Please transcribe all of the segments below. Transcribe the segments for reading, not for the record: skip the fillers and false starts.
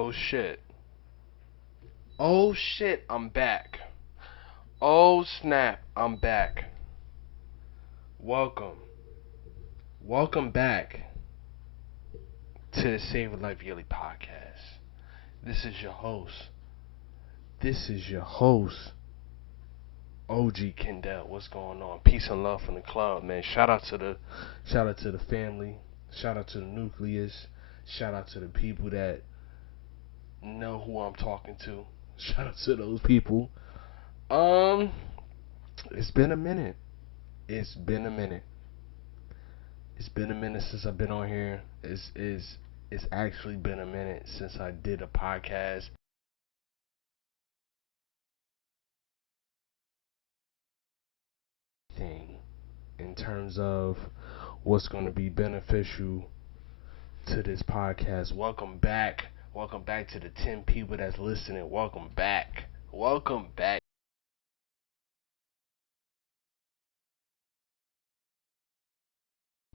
Oh shit. Oh shit, I'm back. Oh snap, I'm back. Welcome. Welcome back to the Save a Life Yearly podcast. This is your host. This is your host, OG Kendale. What's going on? Peace and love from the club, man. Shout out to the family. Shout out to the nucleus. Shout out to the people that know who I'm talking to. Shout out to those people. Um, it's been a minute. It's been a minute. It's been a minute since I've been on here. It's actually been a minute since I did a podcast thing in terms of what's going to be beneficial to this podcast. Welcome back. Welcome back to the 10 people that's listening. Welcome back. Welcome back.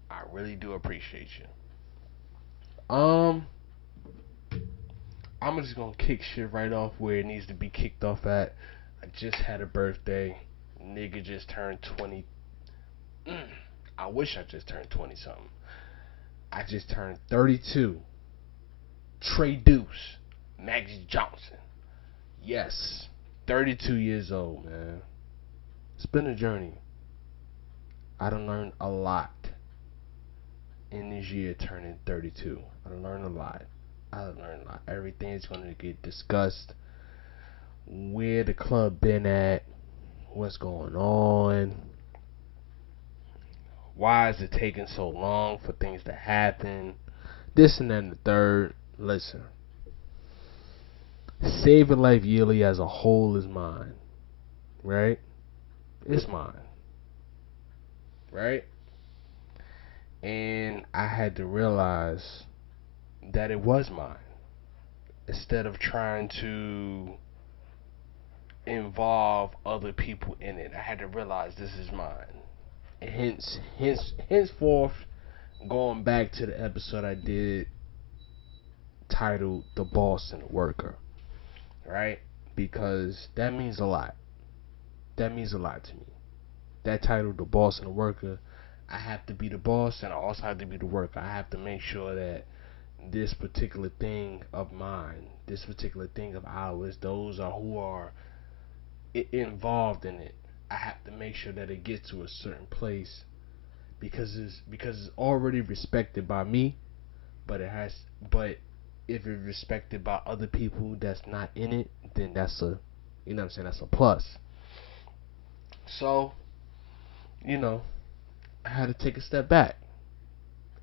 I really do appreciate you. I'm just gonna kick shit right off where it needs to be kicked off at. I just had a birthday. Nigga just turned 20. I wish I just turned 20 something. I just turned 32. Trey Deuce. Max Johnson. Yes. 32 years old, man. It's been a journey. I done learned a lot in this year turning 32. I done learned a lot. I done learned a lot. Everything's gonna get discussed. Where the club been at. What's going on. Why is it taking so long for things to happen? This and that and the third. Listen. Saving Life Yearly as a whole is mine. Right? It's mine. Right? And I had to realize that it was mine. Instead of trying to involve other people in it, I had to realize this is mine. And henceforth, going back to the episode I did titled The Boss and the Worker. Right? Because that means a lot. That means a lot to me. That title, The Boss and the Worker, I have to be the boss and I also have to be the worker. I have to make sure that this particular thing of mine, this particular thing of ours, those are who are involved in it. I have to make sure that it gets to a certain place because it's already respected by me, but it has but if it's respected by other people that's not in it, then that's a you know what I'm saying, that's a plus. So, you know, I had to take a step back.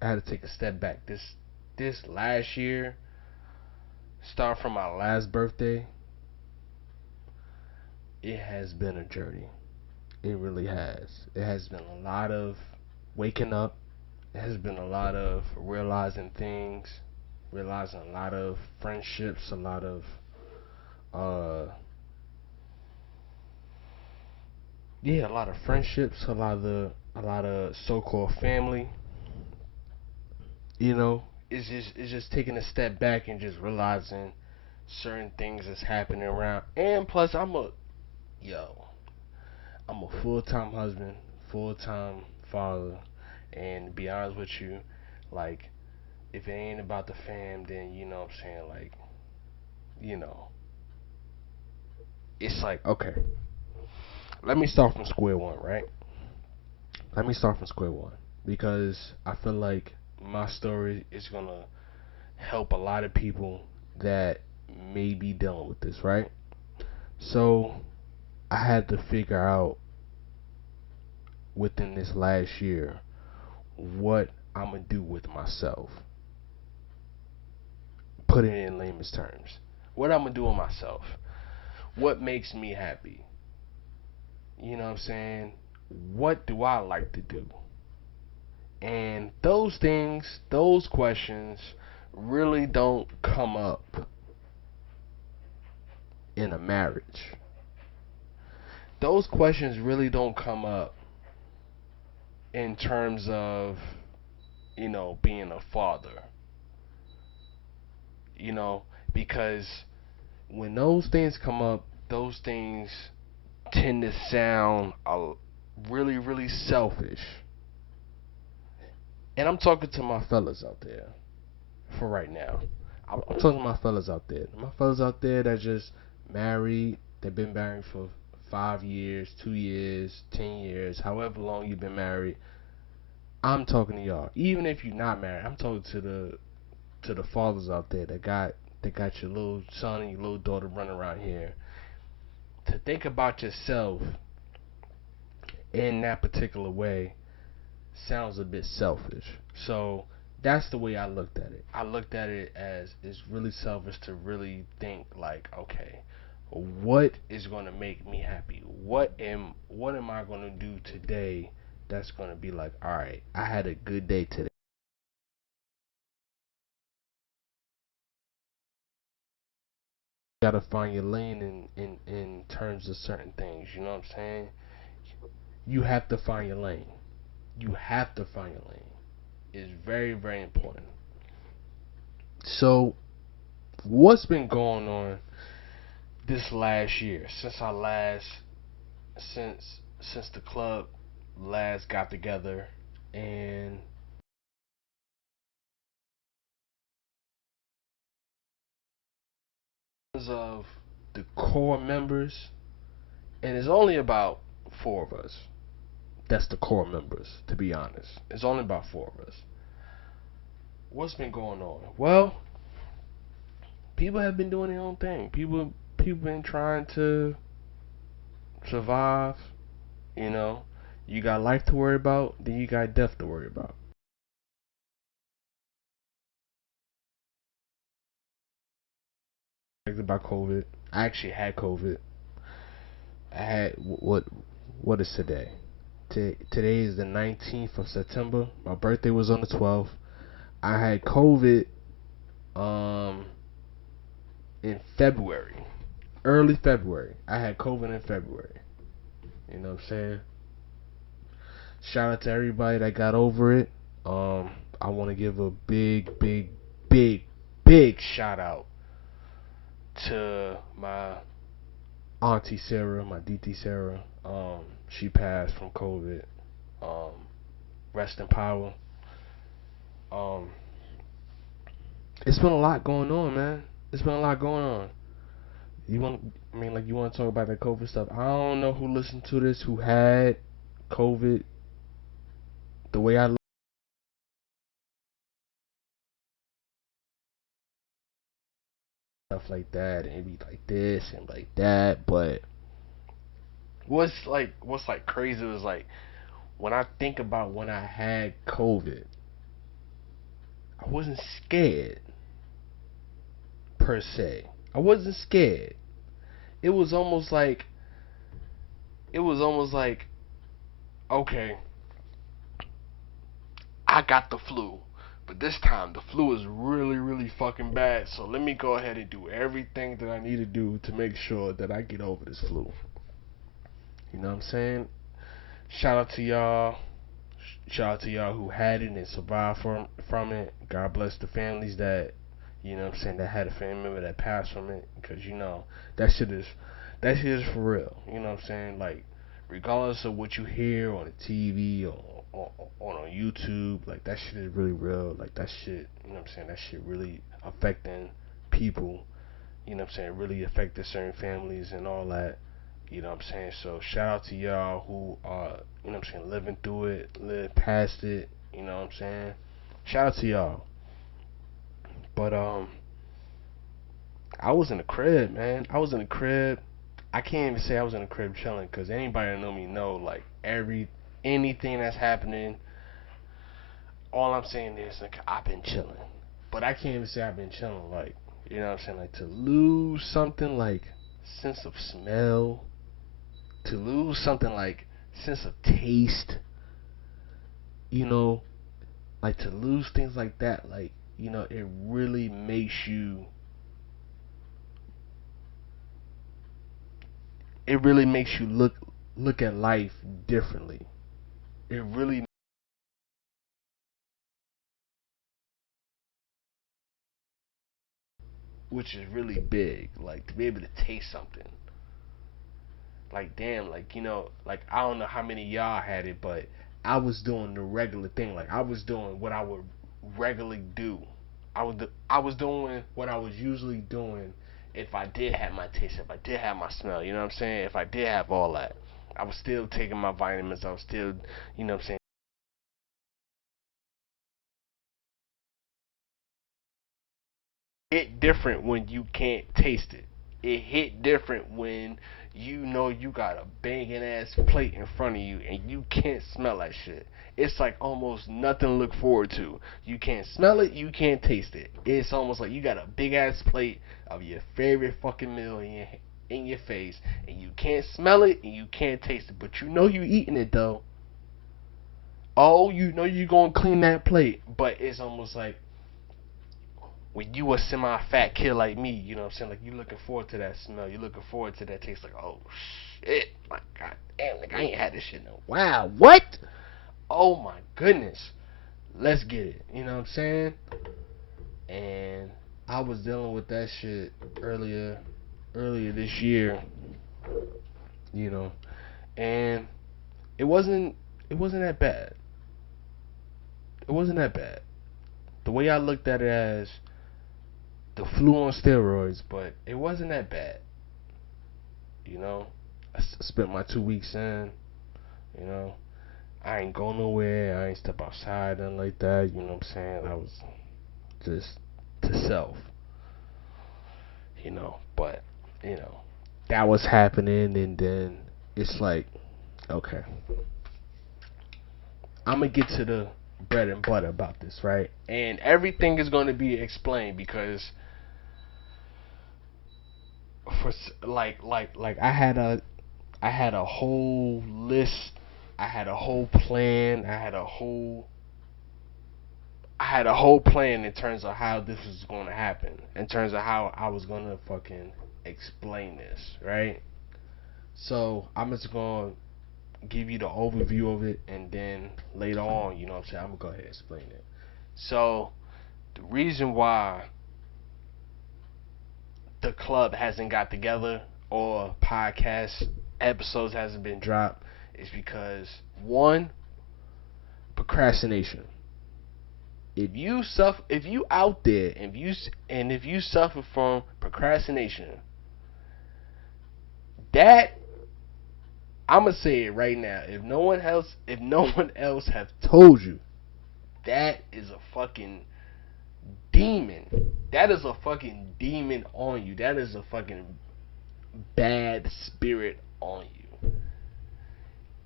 I had to take a step back. This last year, start from my last birthday, it has been a journey. It really has. It has been a lot of waking up. It has been a lot of realizing things, realizing a lot of friendships, a lot of yeah, a lot of friendships, a lot of so-called family. You know, it's just taking a step back and just realizing certain things that's happening around. And plus, yo, I'm a full-time husband, full-time father, and to be honest with you, like if it ain't about the fam, then you know what I'm saying, like you know, it's like okay, let me start from square one, right? Let me start from square one because I feel like my story is gonna help a lot of people that may be dealing with this, right? So I had to figure out within this last year what I'm gonna do with myself. Put it in layman's terms. What I'm gonna do with myself. What makes me happy? You know what I'm saying? What do I like to do? And those things, those questions really don't come up in a marriage. Those questions really don't come up in terms of, being a father. You know, because when those things come up, those things tend to sound really, really selfish. And I'm talking to my fellas out there for right now. I'm talking to my fellas out there. My fellas out there that just married. They've been married for 5 years, 2 years, 10 years, however long you've been married. I'm talking to y'all. Even if you're not married, I'm talking to the fathers out there that got your little son and your little daughter running around here. To think about yourself in that particular way sounds a bit selfish. So that's the way I looked at it. I looked at it as it's really selfish to really think like, okay, what is going to make me happy? What am I going to do today that's going to be like, all right, I had a good day today. You got to find your lane in terms of certain things. You know what I'm saying? You have to find your lane. You have to find your lane. It's very, very important. So, what's been going on this last year since the club last got together and of the core members, and it's only about four of us. That's the core members, to be honest. It's only about four of us. What's been going on? Well, people have been doing their own thing. People been trying to survive. You know, you got life to worry about, then you got death to worry about. About COVID, I actually had COVID. I had what is today? Today is the 19th of September. My birthday was on the 12th. I had COVID um in February, early February. I had COVID in February. You know what I'm saying? Shout out to everybody that got over it. Um, I want to give a big, big, big, big shout out to my auntie Sarah, my DT Sarah. She passed from COVID. Um, rest in power. Um, it's been a lot going on, man. It's been a lot going on. You want, I mean, like you want to talk about that COVID stuff. I don't know who listened to this who had COVID. The way I look, stuff like that, and it be like this and like that. But what's like crazy is like when I think about when I had COVID, I wasn't scared per se. I wasn't scared. It was almost like it was almost like okay, I got the flu. But this time the flu is really, really fucking bad. So let me go ahead and do everything that I need to do to make sure that I get over this flu. You know what I'm saying? Shout out to y'all. Shout out to y'all who had it and survived from it. God bless the families that you know what I'm saying that had a family member that passed from it. Because you know that shit is for real. You know what I'm saying? Like regardless of what you hear on the TV or on YouTube, like that shit is really real. Like that shit, you know what I'm saying? That shit really affecting people. You know what I'm saying? Really affected certain families and all that. You know what I'm saying? So shout out to y'all who are, you know what I'm saying, living through it, live past it, you know what I'm saying? Shout out to y'all. But I was in the crib, man. I was in the crib. I can't even say I was in the crib chilling cuz anybody that know me know like anything that's happening, all I'm saying is like I've been chilling. But I can't even say I've been chilling like, you know what I'm saying, like to lose something like sense of smell, to lose something like sense of taste, you know, like to lose things like that, like you know, it really makes you look at life differently. It really which is really big. Like to be able to taste something. Like damn, like like I don't know how many of y'all had it, but I was doing the regular thing. Like I was doing what I would regularly do. I was doing what I was usually doing if I did have my taste, if I did have my smell. You know what I'm saying? If I did have all that, I was still taking my vitamins. I was still, what I'm saying. Hit different when you can't taste it. It hit different when you know you got a banging ass plate in front of you and you can't smell that shit. It's like almost nothing to look forward to. You can't smell it, you can't taste it. It's almost like you got a big ass plate of your favorite fucking meal in your face and you can't smell it and you can't taste it, but you know you eating it though. Oh, you know you gonna clean that plate, but it's almost like when you a semi-fat kid like me, you know what I'm saying? Like you looking forward to that smell, you looking forward to that taste. Like, oh shit, my god damn, like I ain't had this shit in a while. What? Oh my goodness, let's get it. You know what I'm saying? And I was dealing with that shit earlier this year. You know, and it wasn't it wasn't that bad. It wasn't that bad. The way I looked at it as the flu on steroids, but it wasn't that bad. You know, I spent my 2 weeks in. You know, I ain't go nowhere. I ain't step outside, nothing like that. You know what I'm saying? I was just to self. But that was happening, and then it's like, okay, I'm gonna get to the bread and butter about this, right? And everything is gonna be explained because for like I had a whole list. I had a whole plan. I had a whole plan in terms of how this was going to happen. In terms of how I was going to fucking explain this, right? So I'm just going to give you the overview of it, and then later on, you know what I'm saying, I'm going to go ahead and explain it. So the reason why the club hasn't got together or podcast episodes hasn't been dropped is because one, procrastination. If you out there, if you suffer from procrastination, that I'm gonna say it right now. If no one else have told you, that is a fucking demon. That is a fucking demon on you. That is a fucking bad spirit on you.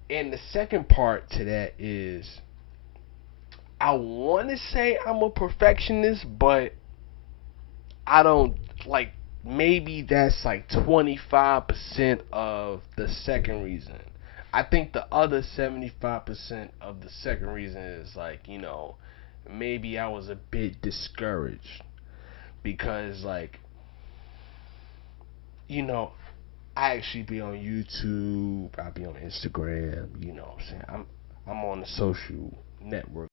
And the second part to that is, I want to say I'm a perfectionist, but I don't like. Maybe that's like 25% of the second reason. I think the other 75% of the second reason is like, maybe I was a bit discouraged because like, you know, I actually be on YouTube, I be on Instagram, you know what I'm saying? I'm on the social network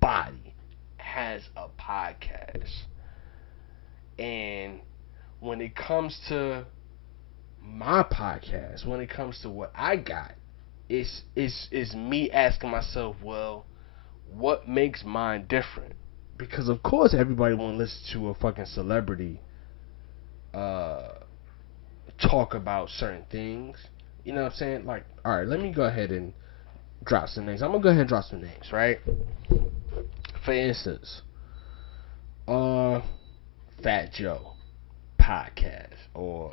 body has a podcast. And when it comes to my podcast, when it comes to what I got, it's me asking myself, well, what makes mine different? Because of course everybody want to listen to a fucking celebrity uh talk about certain things. You know what I'm saying? Like, all right, let me go ahead and drop some names. I'm gonna go ahead and drop some names, right? For instance, uh, Fat Joe podcast or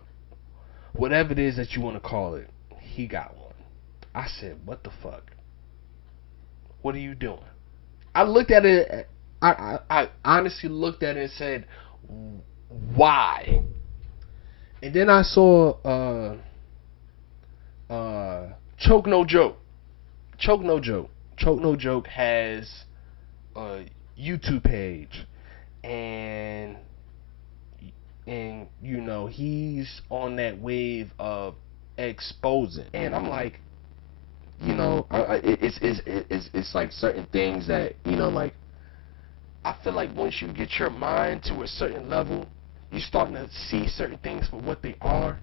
whatever it is that you want to call it. He got one. I said, what the fuck? What are you doing? I looked at it. I honestly looked at it and said, why? And then I saw Choke No Joke. Choke No Joke. Choke No Joke has a YouTube page, and he's on that wave of exposing. And I'm like, it's like certain things that, like, I feel like once you get your mind to a certain level, you're starting to see certain things for what they are,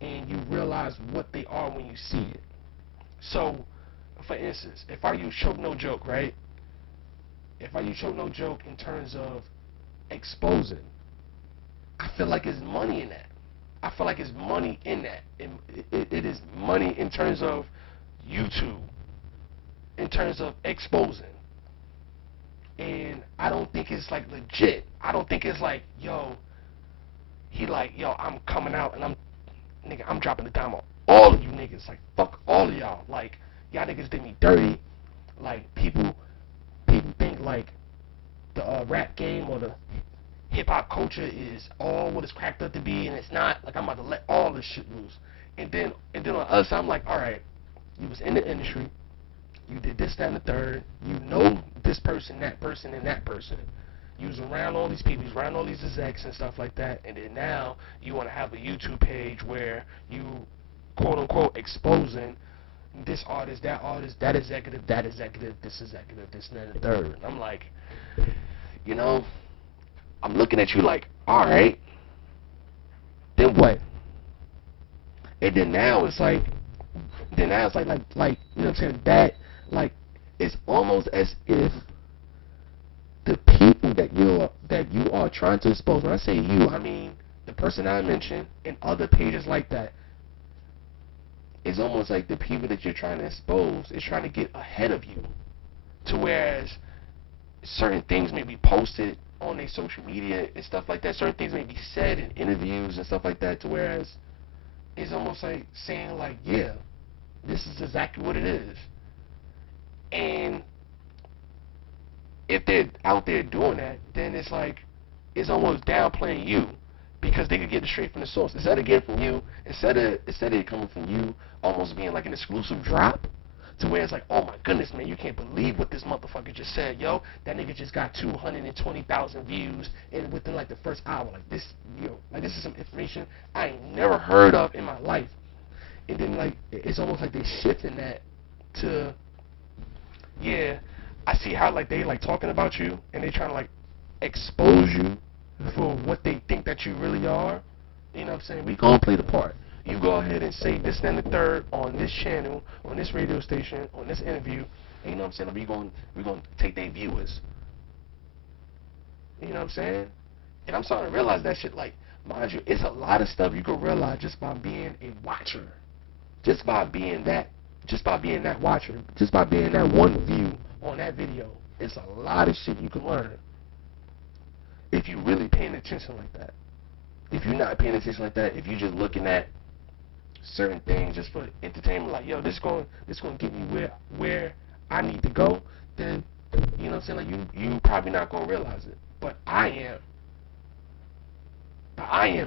and you realize what they are when you see it. So, for instance, if I use choke no joke, right? If I use choke no joke in terms of exposing, I feel like there's money in that. I feel like it's money in that. It is money in terms of YouTube, in terms of exposing. And I don't think it's like legit. I don't think it's like, he like, I'm coming out and I'm dropping the dime on all of you niggas. Like, fuck all of y'all. Like, y'all niggas did me dirty. Like, people think like the rap game or the hip hop culture is all what it's cracked up to be, and it's not. Like, I'm about to let all this shit loose. And then on the other side, I'm like, all right, you was in the industry, you did this, that, and the third. You know this person, and that person. You was around all these people, you was around all these execs and stuff like that. And then now you want to have a YouTube page where you, quote unquote, exposing this artist, that executive, this executive, this, and the third. And I'm like, I'm looking at you like, all right, then what? And then now it's like, you know what I'm saying? That, like, it's almost as if the people that you are trying to expose. When I say you, I mean the person I mentioned and other pages like that. It's almost like the people that you're trying to expose is trying to get ahead of you. To whereas certain things may be posted on their social media and stuff like that. Certain things may be said in interviews and stuff like that. To whereas it's almost like saying like, yeah, this is exactly what it is. And if they're out there doing that, then it's like, it's almost downplaying you, because they could get it straight from the source. Instead of getting from you, instead of it coming from you, almost being like an exclusive drop, to where it's like, oh my goodness, man, you can't believe what this motherfucker just said, yo. That nigga just got 220,000 views within like the first hour. Like this, like this is some information I ain't never heard of in my life. And then like it's almost like they shifting that to, yeah, I see how like they like talking about you and they trying to like expose you for what they think that you really are. You know what I'm saying? We gonna play the part. You go ahead and say this and the third on this channel, on this radio station, on this interview. And you know what I'm saying? We gonna take their viewers. You know what I'm saying? And I'm starting to realize that shit. Like, mind you, it's a lot of stuff you can realize just by being a watcher, just by being that watcher, just by being that one view on that video. It's a lot of shit you can learn if you really paying attention like that. If you're not paying attention like that, if you're just looking at certain things just for entertainment, like, yo, this going get me where I need to go, then you know what I'm saying, like you probably not gonna realize it. But I am.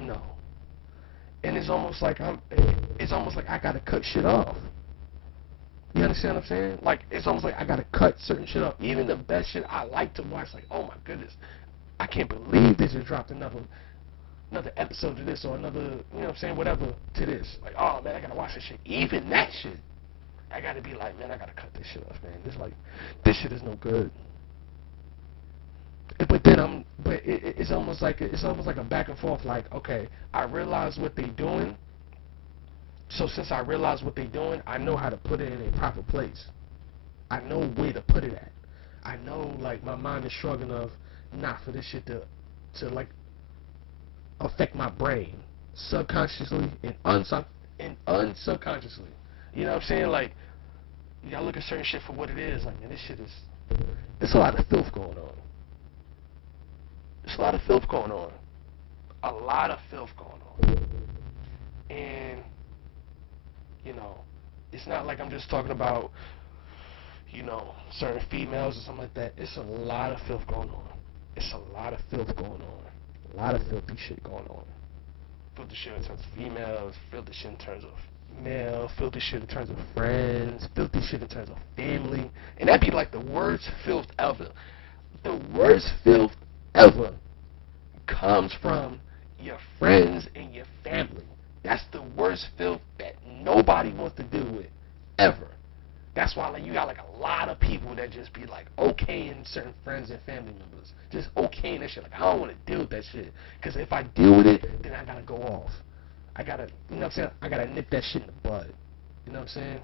No. And it's almost like I gotta cut shit off. You understand what I'm saying? Like, it's almost like I gotta cut certain shit off. Even the best shit I like to watch, like, oh my goodness, I can't believe they just dropped another episode of this, or another, you know what I'm saying, whatever to this. Like, oh man, I gotta watch this shit. Even that shit, I gotta be like, man, I gotta cut this shit off, man. This shit is no good. But then it's almost like a back and forth. Like, okay, I realize what they doing. So since I realize what they doing, I know how to put it in a proper place. I know where to put it at. I know, like, my mind is struggling of not for this shit to like affect my brain subconsciously and unsubconsciously. You know what I'm saying? Like, you gotta look at certain shit for what it is. Like, man, this shit is, there's a lot of filth going on. There's a lot of filth going on. A lot of filth going on. And, you know, it's not like I'm just talking about, you know, certain females or something like that. It's a lot of filth going on. It's a lot of filth going on. A lot of filthy shit going on. Filthy shit in terms of females, filthy shit in terms of male, filthy shit in terms of friends, filthy shit in terms of family. And that'd be like the worst filth ever. The worst filth ever comes from your friends and your family. That's the worst filth that nobody wants to deal with ever. That's why like you got like a lot of people that just be like okay in certain friends and family members, just okay in that shit. Like I don't want to deal with that shit, cause if I deal with it, then I gotta go off. I gotta, you know what I'm saying? I gotta nip that shit in the bud. You know what I'm saying?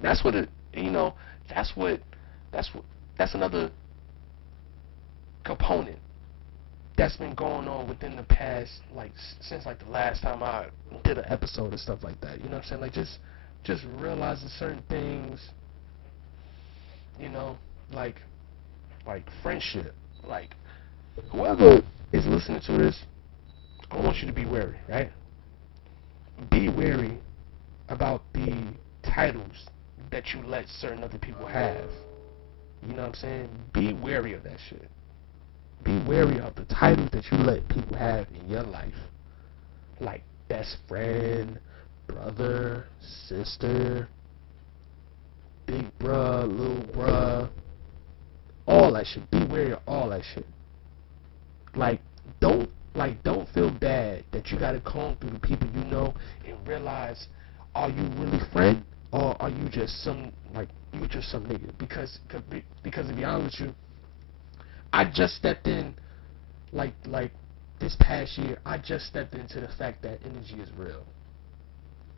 That's what it, you know. That's what, that's what, that's another component that's been going on within the past, like since like the last time I did an episode and stuff like that. You know what I'm saying? Like just realizing certain things. You know, like like friendship. Like whoever is listening to this, I want you to be wary, right? Be wary about the titles that you let certain other people have. You know what I'm saying? Be wary of that shit. Be wary of the titles that you let people have in your life. Like best friend, brother, sister, big bruh, little bruh, all that shit. Be wary of all that shit. Like don't feel bad that you gotta comb through the people you know and realize, are you really friend or are you just some like you just some nigga? Because to be honest with you, I just stepped in like this past year. I just stepped into the fact that energy is real.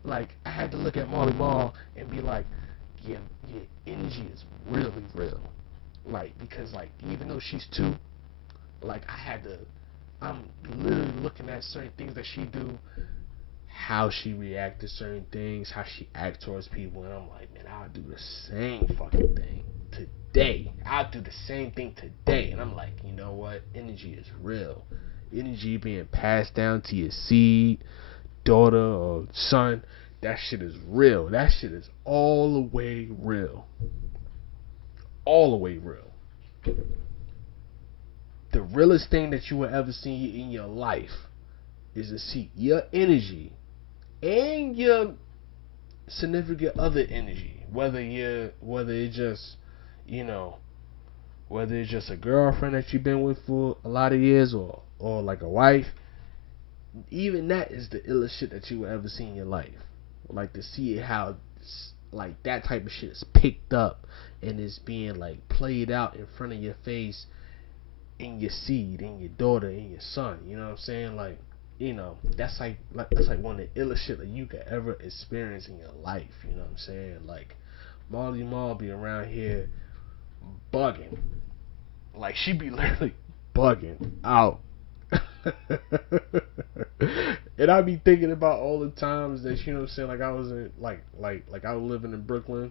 Like I had to look at Molly Mall and be like, yeah, energy is really real. Like because like even though she's two, like I'm literally looking at certain things that she do, how she react to certain things, how she act towards people, and I'm like, man, I'll do the same fucking thing today. I'll do the same thing today, and I'm like, you know what? Energy is real. Energy being passed down to your seed, daughter or son. That shit is real. That shit is all the way real. All the way real. The realest thing that you will ever see in your life is to see your energy and your significant other energy. Whether it's just, you know, whether it's just a girlfriend that you've been with for a lot of years or like a wife, even that is the illest shit that you will ever see in your life. Like to see how like that type of shit is picked up and is being like played out in front of your face in your seed, in your daughter, in your son. You know what I'm saying? Like, you know, that's like one of the illest shit that you could ever experience in your life. You know what I'm saying? Like, Marley Marl be around here bugging. Like she be literally bugging out. And I be thinking about all the times that you know what I'm saying, like I was in like I was living in Brooklyn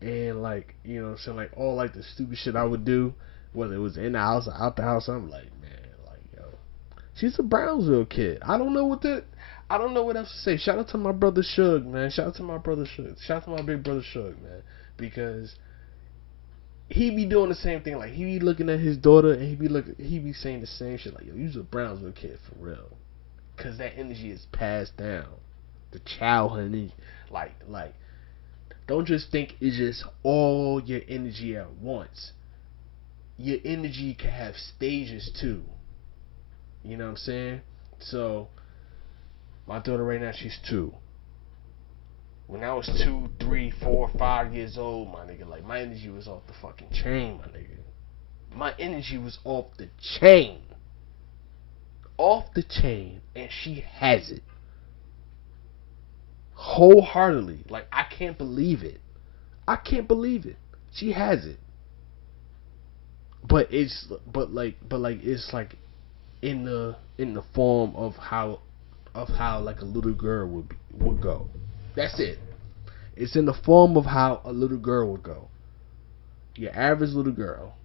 and like you know what I'm saying, like all like the stupid shit I would do, whether it was in the house or out the house, I'm like, man, like yo, she's a Brownsville kid. I don't know what else to say. Shout out to my brother Suge, man. Shout out to my brother Suge. Shout out to my big brother Suge, man. Because he be doing the same thing. Like he be looking at his daughter and he be saying the same shit. Like yo, you's a Brownsville kid for real. Cause that energy is passed down. The childhood energy, like don't just think it's just all your energy at once. Your energy can have stages too. You know what I'm saying? So my daughter right now she's 2. When I was 2, 3, 4, 5 years old, my nigga, like my energy was off the fucking chain, my nigga. My energy was off the chain. Off the chain. And she has it. Wholeheartedly. Like I can't believe it. I can't believe it. She has it. But it's like in the form of how like a little girl would go. That's it. It's in the form of how a little girl would go. Your average little girl.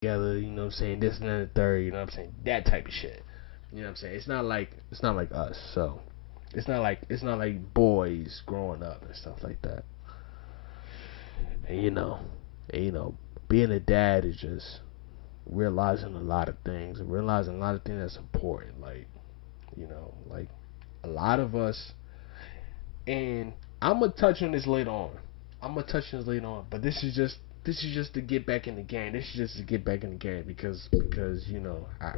Together, you know what I'm saying, this and that, the third, you know what I'm saying? That type of shit. You know what I'm saying? It's not like us, so it's not like boys growing up and stuff like that. And you know, being a dad is just realizing a lot of things and realizing a lot of things that's important. Like, you know, like a lot of us, and I'm gonna touch on this later on. I'm gonna touch on this later on, but this is just to get back in the game. This is just to get back in the game because I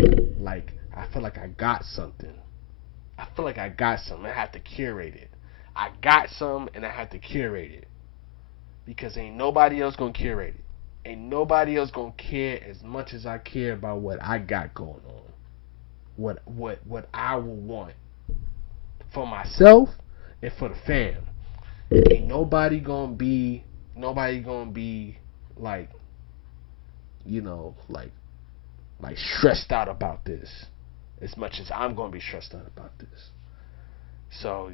feel like I got something. I feel like I got something. I have to curate it. I got some and I have to curate it because ain't nobody else gonna curate it. Ain't nobody else gonna care as much as I care about what I got going on. What I will want for myself and for the fam. Ain't nobody gonna be like you know like stressed out about this as much as I'm gonna be stressed out about this. So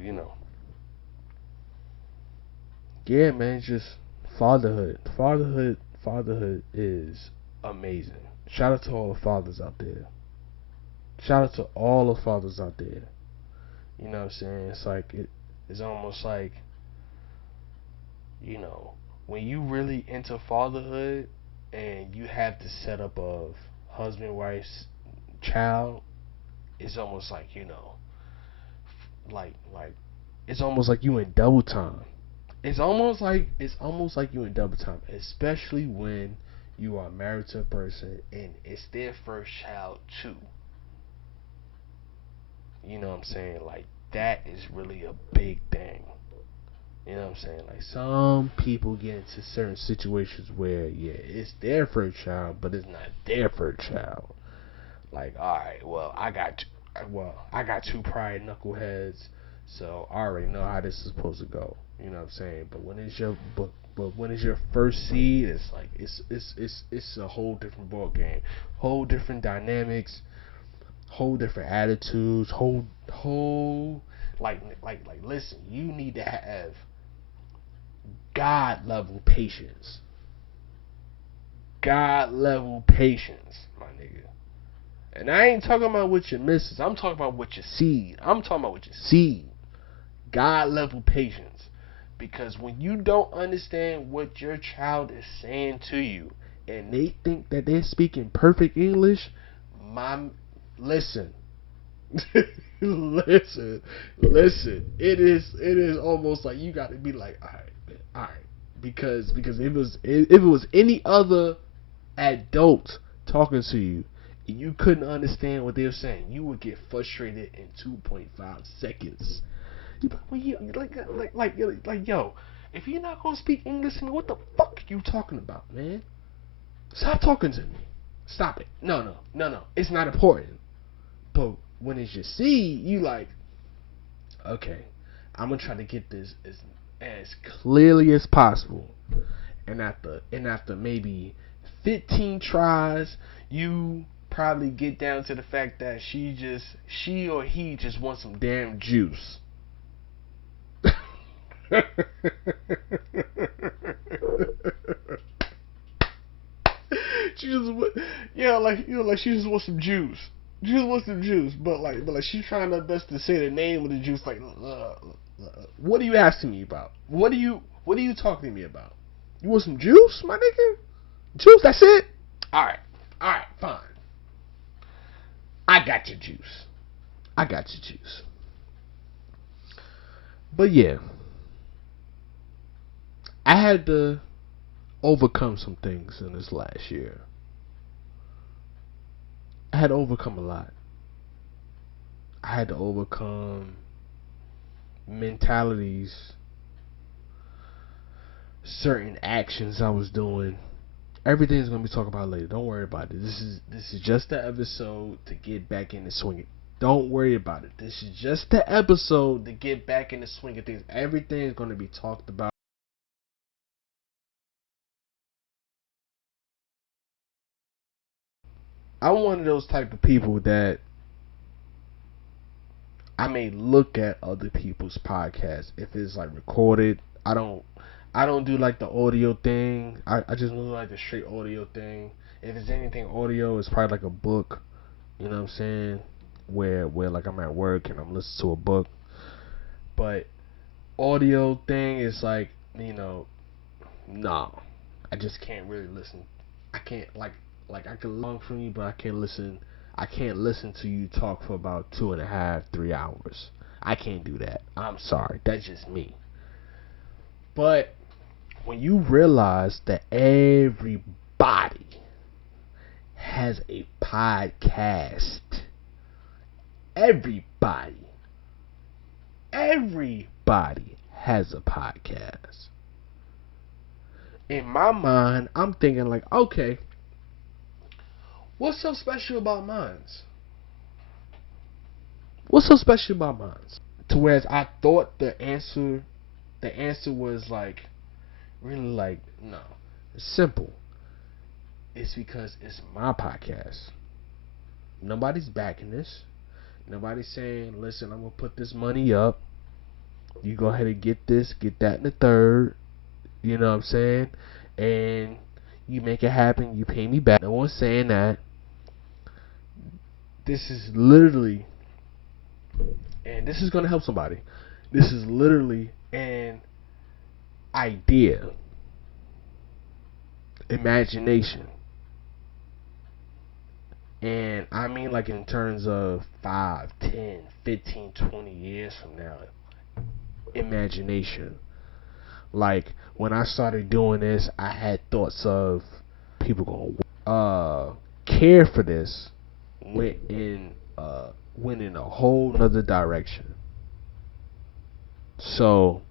yeah, man, just fatherhood is amazing. Shout out to all the fathers out there. Shout out to all the fathers out there. You know what I'm saying? It's almost like you know, when you really into fatherhood and you have the setup of husband, wife, child, it's almost like like it's almost like you in double time. It's almost like you in double time, especially when you are married to a person and it's their first child too. You know what I'm saying? Like that is really a big thing. You know what I'm saying? Like some people get into certain situations where yeah, it's their first child, but it's not their first child. Like, all right, I got two pride knuckleheads, so I already know how this is supposed to go. You know what I'm saying? But when it's your first seed, it's like it's a whole different ball game, whole different dynamics, whole different attitudes, whole like listen, you need to have God level patience. God level patience, my nigga. And I ain't talking about with your missus. I'm talking about with your seed. I'm talking about with your seed. God level patience. Because when you don't understand what your child is saying to you and they think that they're speaking perfect English, my listen. listen, listen. It is almost like you got to be like, all right, man, all right, because if it was any other adult talking to you, and you couldn't understand what they were saying, you would get frustrated in 2.5 seconds. You like, yo, if you're not gonna speak English to me, what the fuck are you talking about, man? Stop talking to me. Stop it. No. It's not important. But when it's your seed, you like, okay, I'm gonna try to get this as clearly as possible. And after maybe 15 tries, you probably get down to the fact that she or he just wants some damn juice. she just like she just wants some juice. She just wants some juice, but she's trying her best to say the name of the juice. Like, what are you asking me about? What are you talking to me about? You want some juice, my nigga? Juice, that's it? Alright, fine. I got your juice. But yeah, I had to overcome some things in this last year. I had to overcome a lot. I had to overcome mentalities, certain actions I was doing. Everything's gonna be talked about later. Don't worry about it. This is just the episode to get back in the swing. Don't worry about it. This is just the episode to get back in the swing of things. Everything's gonna be talked about. I'm one of those type of people that I may look at other people's podcasts if it's like recorded. I don't do like the audio thing. I just do like the straight audio thing. If it's anything audio, it's probably like a book. You know what I'm saying? Where like I'm at work and I'm listening to a book. But audio thing is like, no. I just can't really listen. I can't like I can long from you, but I can't listen to you talk for about 2.5, 3 hours. I can't do that. I'm sorry. That's just me. But when you realize that everybody has a podcast, everybody has a podcast. In my mind, I'm thinking like, okay, what's so special about mines? What's so special about mines? To whereas I thought the answer was like really like, no, it's simple. It's because it's my podcast. Nobody's backing this. Nobody's saying, listen, I'm gonna put this money up. You go ahead and get this, get that, and the third. You know what I'm saying? And you make it happen. You pay me back. No one's saying that. This is literally, and this is gonna help somebody. This is literally an idea, imagination. And I mean, like, in terms of 5, 10, 15, 20 years from now, imagination. Like, when I started doing this, I had thoughts of people gonna care for this, went in a whole nother direction. So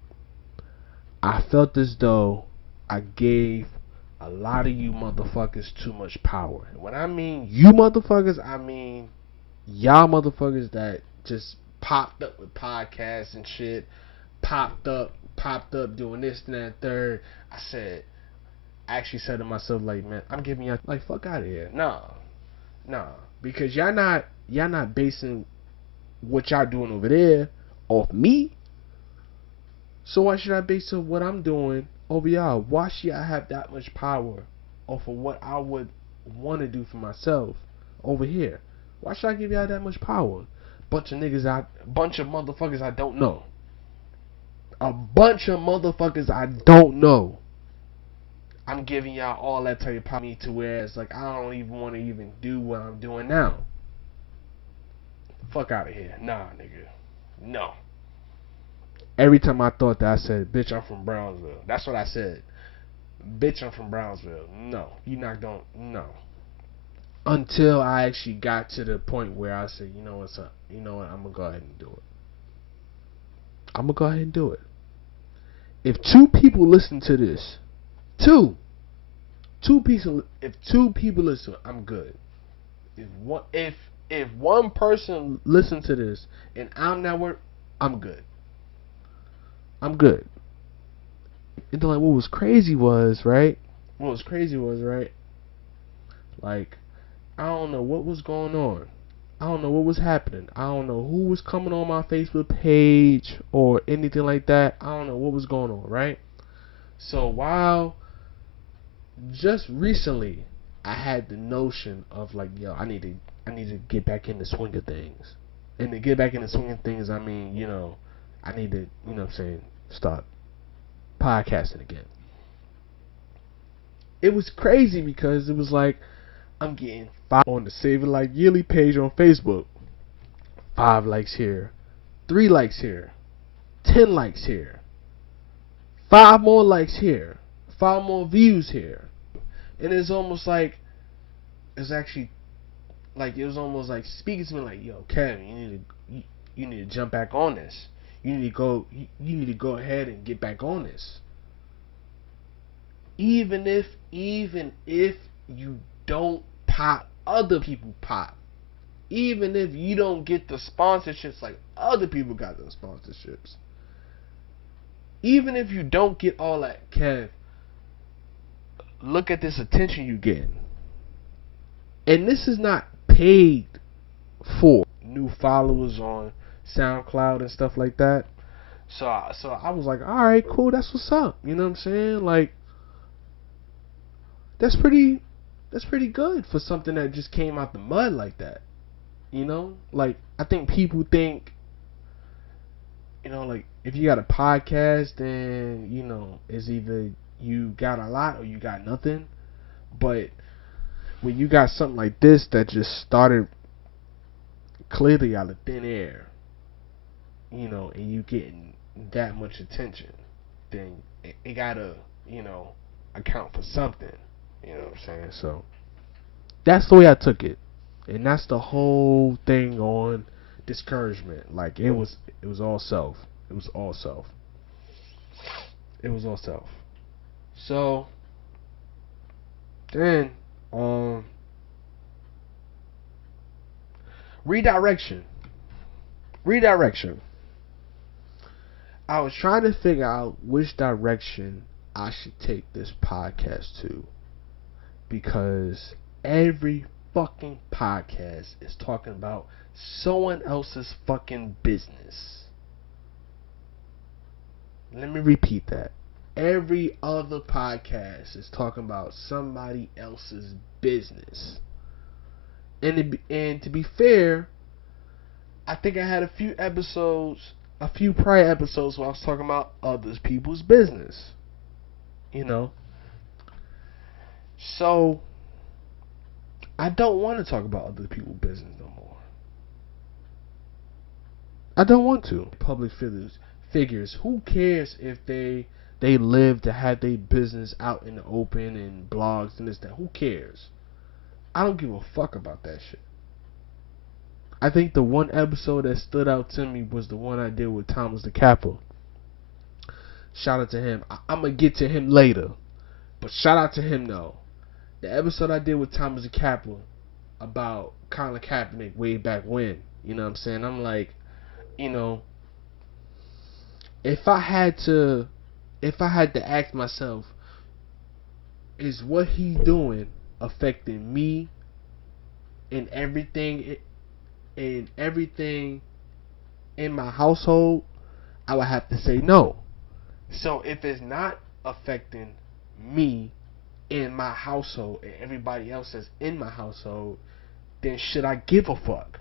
I felt as though I gave a lot of you motherfuckers too much power. When I mean you motherfuckers, I mean y'all motherfuckers that just popped up with podcasts and shit, popped up doing this and that third. I actually said to myself, like, man, I'm giving y'all, like, fuck out of here. Nah, because y'all not basing what y'all doing over there off me. So why should I base on what I'm doing over y'all? Why should I have that much power off of what I would want to do for myself over here? Why should I give y'all that much power? Bunch of motherfuckers I don't know. A bunch of motherfuckers I don't know. I'm giving y'all all that type of power to where it's like I don't even want to even do what I'm doing now. Fuck out of here. Nah, nigga. No. Every time I thought that, I said, bitch, I'm from Brownsville. That's what I said. Bitch, I'm from Brownsville. No. You not going, no. Until I actually got to the point where I said, you know what's up? You know what? I'm going to go ahead and do it. If two people listen to this, if two people listen, I'm good. If one person listens to this and I'm network, I'm good. And then, like, what was crazy was, right? Like, I don't know what was going on. I don't know what was happening. I don't know who was coming on my Facebook page or anything like that. I don't know what was going on, right? So while just recently I had the notion of like, yo, I need to get back in the swing of things. And to get back in the swing of things, I mean, you know, I need to, you know what I'm saying, start podcasting again. It was crazy because it was like I'm getting 5 on the Save It Like Yearly page on Facebook. 5 likes here, 3 likes here, 10 likes here, 5 more likes here, 5 more views here. And it's almost like it's actually like it was almost like speaking to me like, yo, Kevin, you need to jump back on this. You need to go ahead and get back on this. Even if you don't pop, other people pop. Even if you don't get the sponsorships like other people got those sponsorships. Even if you don't get all that, Kev, look at this attention you get. And this is not paid for. New followers on SoundCloud and stuff like that. So I was like, all right, cool, that's what's up. You know what I'm saying? Like, that's pretty good for something that just came out the mud like that. You know? Like, I think people think, you know, like, if you got a podcast, then, you know, it's either you got a lot or you got nothing. But when you got something like this that just started clearly out of thin air, you know, and you getting that much attention, then it gotta you know, account for something. You know what I'm saying? So that's the way I took it, and that's the whole thing on discouragement. Like it was all self. It was all self. It was all self. So then, um, redirection. Redirection. I was trying to figure out which direction I should take this podcast to, because every fucking podcast is talking about someone else's fucking business. Let me repeat that. Every other podcast is talking about somebody else's business. And to be fair, I think I had a few prior episodes where I was talking about other people's business. You know? So, I don't want to talk about other people's business no more. I don't want to. Public figures, who cares if they live to have their business out in the open and blogs and this, that? Who cares? I don't give a fuck about that shit. I think the one episode that stood out to me was the one I did with Thomas the Kappa. Shout out to him. I'm going to get to him later. But shout out to him though. The episode I did with Thomas the Kappa about Colin Kaepernick way back when. You know what I'm saying? I'm like, you know, if I had to ask myself, is what he's doing affecting me and everything in my household? I would have to say no. So if it's not affecting me in my household and everybody else that's in my household, then should I give a fuck?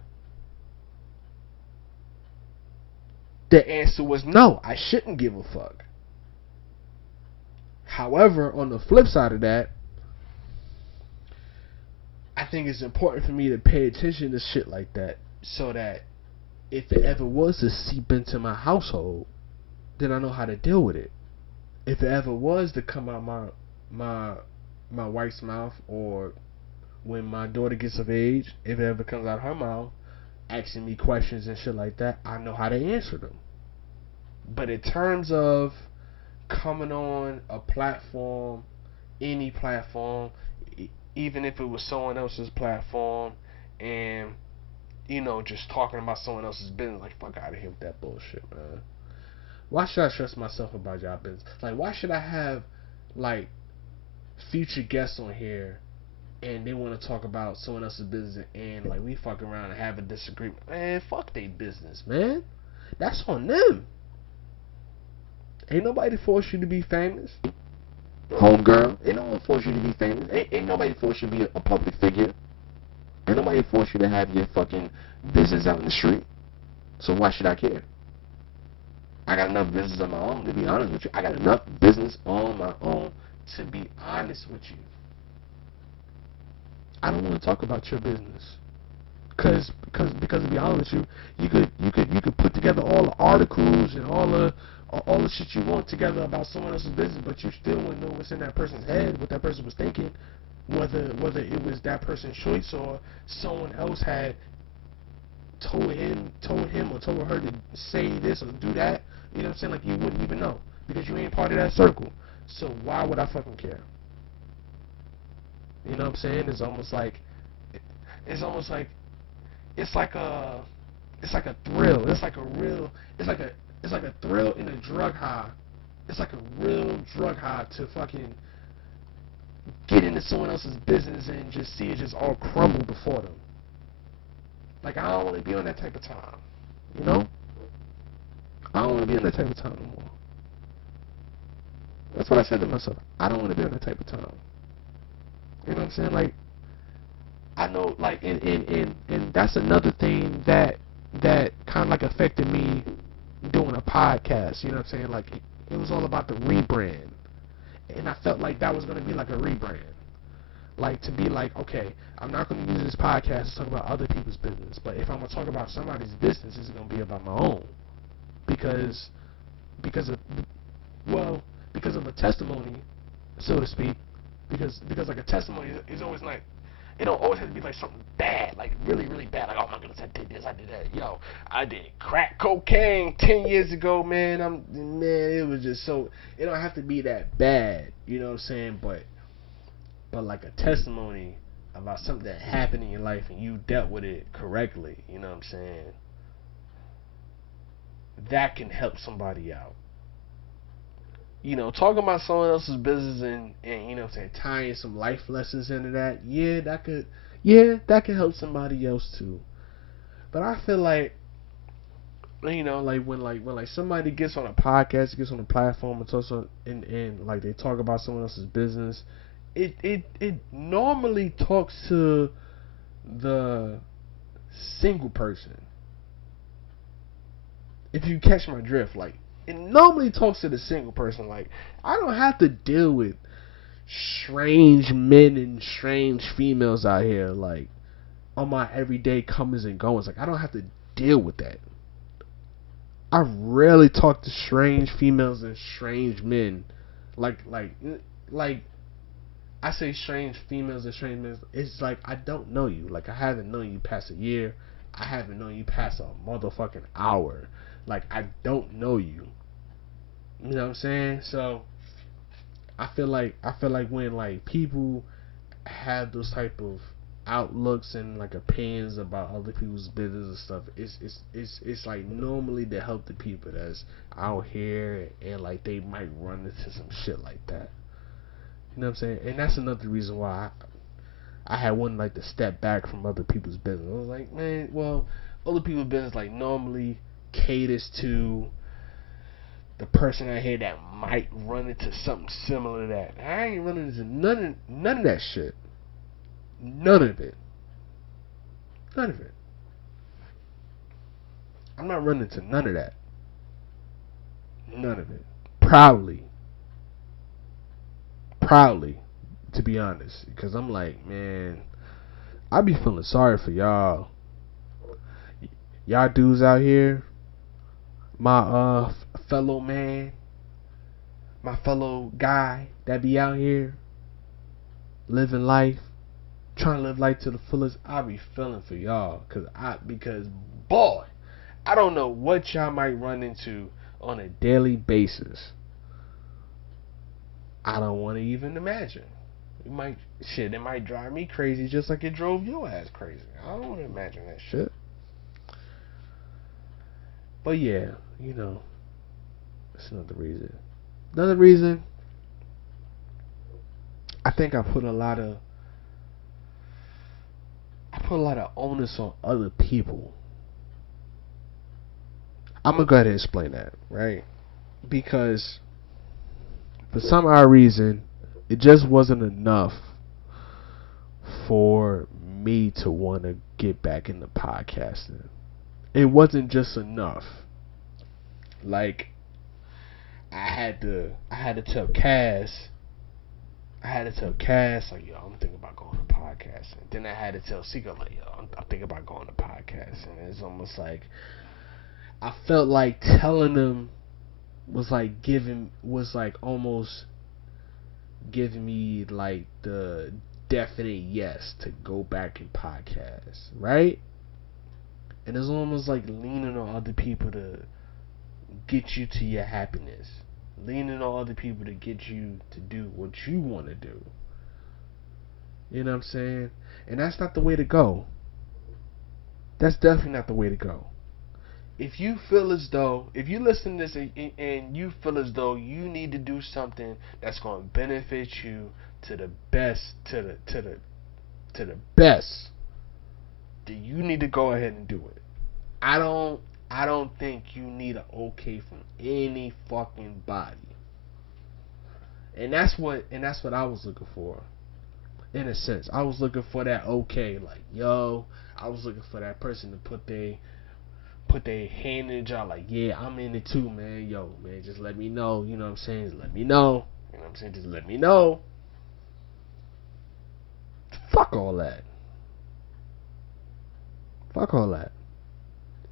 The answer was no, I shouldn't give a fuck. However, on the flip side of that, I think it's important for me to pay attention to shit like that, so that if it ever was to seep into my household, then I know how to deal with it. If it ever was to come out my wife's mouth, or when my daughter gets of age, if it ever comes out her mouth asking me questions and shit like that, I know how to answer them. But in terms of coming on a platform, any platform, even if it was someone else's platform, and you know, just talking about someone else's business, like, fuck out of here with that bullshit, man. Why should I stress myself about y'all business? Like, why should I have like future guests on here and they want to talk about someone else's business, and like we fuck around and have a disagreement? Man, fuck they business, man. That's on them. Ain't nobody force you to be famous. Homegirl, ain't no one force you to be famous. Ain't nobody force you to be a public figure. Ain't nobody force you to have your fucking business out in the street. So why should I care? I got enough business on my own, to be honest with you. I got enough business on my own, to be honest with you. I don't want to talk about your business. Because to be honest with you, you could put together all the articles and all the shit you want together about someone else's business, but you still wouldn't know what's in that person's head, what that person was thinking, whether it was that person's choice or someone else had told him or told her to say this or do that. You know what I'm saying? Like, you wouldn't even know because you ain't part of that circle. So why would I fucking care? You know what I'm saying? It's almost like it's like a thrill. It's like a thrill in a drug high. It's like a real drug high to fucking get into someone else's business and just see it just all crumble before them. Like, I don't want to be on that type of time. You know? I don't want to be on that type of time no more. That's what I said to myself. I don't want to be on that type of time. You know what I'm saying? Like, I know, like, and that's another thing that kind of like affected me doing a podcast. You know what I'm saying? Like, it was all about the rebrand, and I felt like that was going to be like a rebrand. Like, to be like, okay, I'm not going to use this podcast to talk about other people's business, but if I'm going to talk about somebody's business, it's going to be about my own, because of a testimony so to speak, because like a testimony is always like, it don't always have to be like something bad, like really really bad, like oh my goodness I did this, I did that, yo, I did crack cocaine 10 years ago, man, it was just so, it don't have to be that bad, you know what I'm saying, but like a testimony about something that happened in your life and you dealt with it correctly, you know what I'm saying, that can help somebody out. Talking about someone else's business and saying tying some life lessons into that, that could help somebody else too. But I feel like like when somebody gets on a podcast, gets on a platform and talks on and like they talk about someone else's business, it normally talks to the single person. If you catch my drift, like it normally talks to the single person. Like I don't have to deal with strange men and strange females out here, like on my everyday comings and goings. Like I don't have to deal with that. I rarely talk to strange females and strange men. Like I say strange females and strange men. It's like I don't know you. Like I haven't known you past a year. I haven't known you past a motherfucking hour. Like I don't know you. You know what I'm saying? So I feel like when like people have those type of outlooks and like opinions about other people's business and stuff, it's like normally to help the people that's out here and like they might run into some shit like that. You know what I'm saying? And that's another reason why I had one like to step back from other people's business. I was like, man, well, other people's business like normally caters to the person out here that might run into something similar to that. I ain't running into none of that shit. None of it. None of it. I'm not running into none of that. None of it. Proudly. Proudly, to be honest. Because I'm like, man, I be feeling sorry for y'all. Y'all dudes out here, my fellow man, my fellow guy that be out here living life, trying to live life to the fullest. I be feeling for y'all, because boy, I don't know what y'all might run into on a daily basis. I don't want to even imagine. It might drive me crazy just like it drove your ass crazy. I don't want to imagine that shit. But yeah, that's another reason. Another reason, I think I put a lot of onus on other people. I'm gonna go ahead and explain that, right? Because for some odd reason, it just wasn't enough for me to want to get back into podcasting. It wasn't just enough. Like I had to tell Cass like, yo, I'm thinking about going to podcasting. Then I had to tell Seeker like, yo, I'm thinking about going to podcasting. It's almost like I felt like telling them was like almost giving me like the definite yes to go back and podcast, right? And it's almost like leaning on other people to get you to your happiness, leaning on other people to get you to do what you want to do. You know what I'm saying? And that's not the way to go. That's definitely not the way to go. If you feel as though, if you listen to this and you feel as though you need to do something that's going to benefit you to the best, to the best, then you need to go ahead and do it. I don't think you need an okay from any fucking body. And that's what I was looking for. In a sense, I was looking for that okay, like, yo, I was looking for that person to put their hand in the jar, like, yeah, I'm in it too, man. Yo, man, just let me know. You know what I'm saying? Just let me know. You know what I'm saying? Just let me know. Fuck all that. Fuck all that.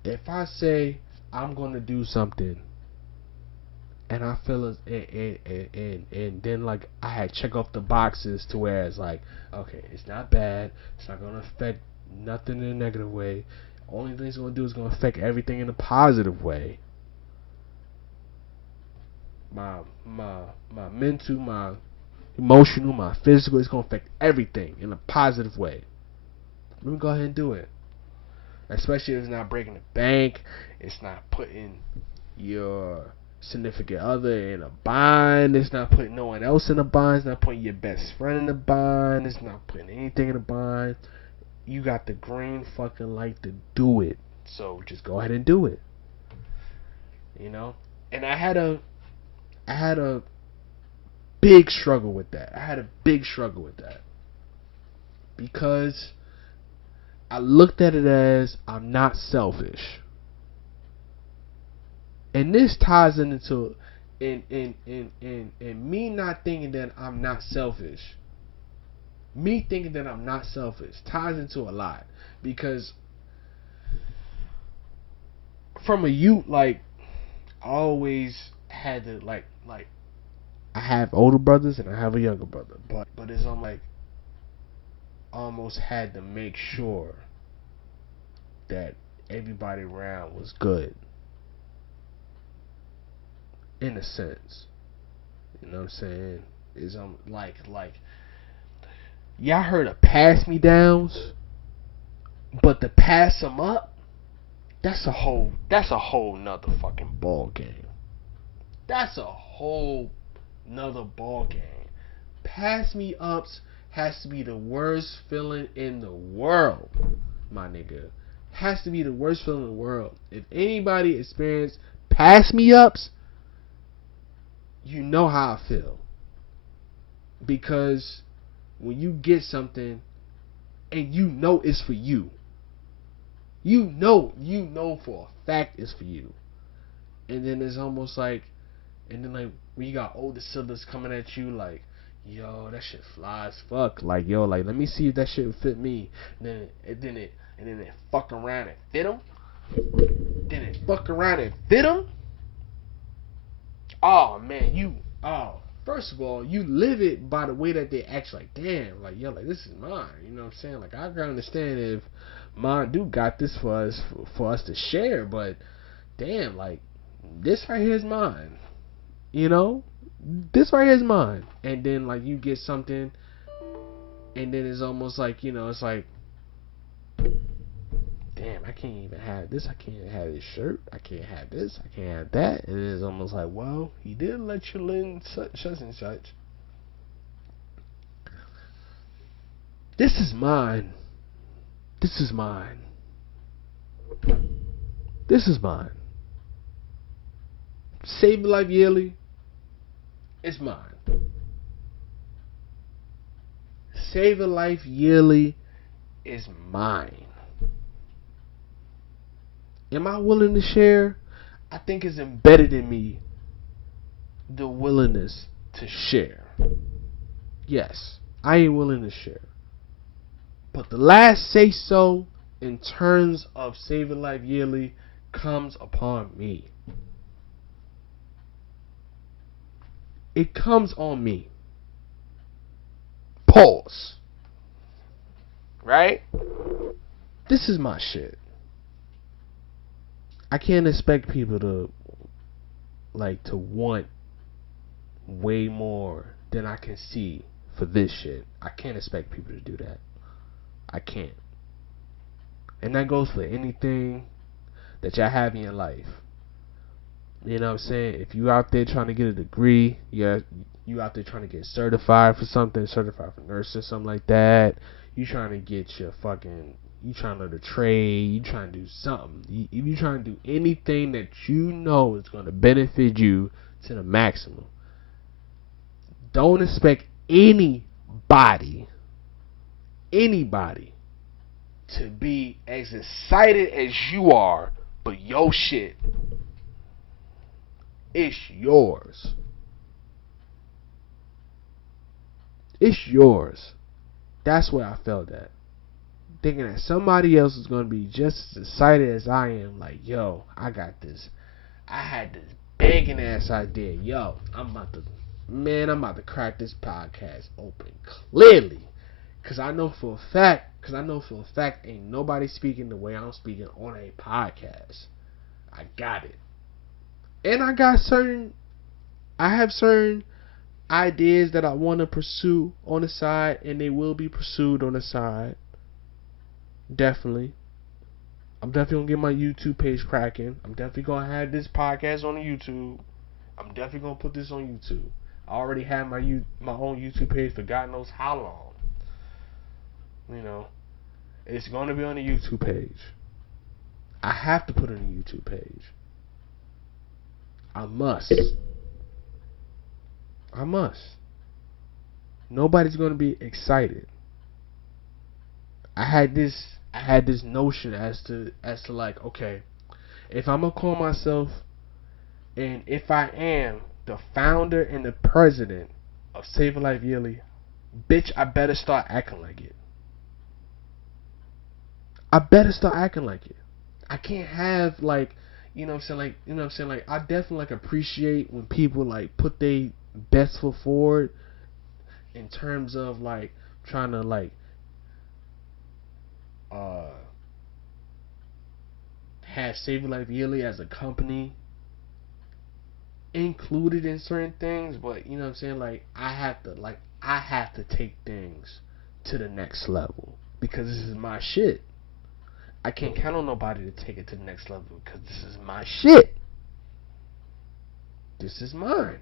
If I say I'm gonna do something And I feel as and then like I had check off the boxes to where it's like, okay, it's not bad. It's not gonna affect nothing in a negative way. Only thing it's gonna do is gonna affect everything in a positive way. My my mental, my emotional, my physical. It's gonna affect everything in a positive way. Let me go ahead and do it. Especially if it's not breaking the bank. It's not putting your significant other in a bind. It's not putting no one else in a bind. It's not putting your best friend in a bind. It's not putting anything in a bind. You got the green fucking light to do it. So just go ahead and do it. You know? And I had a big struggle with that. Because I looked at it as I'm not selfish. And this ties into in me not thinking that I'm not selfish. Me thinking that I'm not selfish ties into a lot. Because from a youth, like, I always had to like I have older brothers and I have a younger brother. But it's like almost had to make sure that everybody around was good. In a sense. You know what I'm saying? Is like y'all heard of pass me downs, but to pass them up, that's a whole nother fucking ball game. That's a whole nother ball game. Pass me ups has to be the worst feeling in the world, my nigga. Has to be the worst feeling in the world. If anybody experienced pass me ups, you know how I feel. Because when you get something and you know it's for you, you know for a fact it's for you. And then it's almost like, and then like when you got older siblings coming at you like, yo, that shit fly as fuck. Like, yo, like let me see if that shit would fit me. And then it fuck around and fit them. Then it fuck around and fit them. Oh man, first of all, you live it by the way that they act. Like, damn, like, yo, like, this is mine. You know what I'm saying? Like, I can understand if mine do got this for us to share, but damn, like, this right here is mine. You know, this right here is mine. And then like you get something, and then it's almost like, you know, it's like, damn, I can't even have this. I can't have this shirt. I can't have this. I can't have that. And it's almost like, well, he did let you learn such and such. This is mine. This is mine. This is mine. Save Life Yearly. It's mine. Save a Life Yearly is mine. Am I willing to share? I think it's embedded in me, the willingness to share. Yes, I ain't willing to share. But the last say so in terms of Save a Life Yearly comes upon me. It comes on me. Pause. Right? This is my shit. I can't expect people to want way more than I can see for this shit. I can't expect people to do that. I can't. And that goes for anything that y'all have in your life. You know what I'm saying? If you out there trying to get a degree, you out there trying to get certified for something, certified for nursing, something like that. You trying to get your fucking, you trying to learn a trade, you trying to do something. You trying to do anything that you know is going to benefit you to the maximum. Don't expect anybody to be as excited as you are, but your shit, it's yours. It's yours. That's where I felt at. Thinking that somebody else is going to be just as excited as I am. Like, yo, I got this. I had this banging ass idea. Yo, I'm about to crack this podcast open clearly. Cause I know for a fact ain't nobody speaking the way I'm speaking on a podcast. I got it. And I have certain ideas that I want to pursue on the side, and they will be pursued on the side. Definitely. I'm definitely gonna get my YouTube page cracking. I'm definitely gonna have this podcast on the YouTube. I'm definitely gonna put this on YouTube. I already have my own YouTube page for God knows how long. You know, it's gonna be on the YouTube page. I have to put it on the YouTube page. I must. Nobody's gonna be excited. I had this notion as to like, okay, if I'm gonna call myself, and if I am the founder and the president of Save a Life Yearly, bitch, I better start acting like it. I better start acting like it. I can't have like, like, I definitely like appreciate when people like put their best foot forward in terms of like trying to like have Save a Life Yearly as a company included in certain things, but like I have to take things to the next level because this is my shit. I can't count on nobody to take it to the next level because this is my shit. This is mine.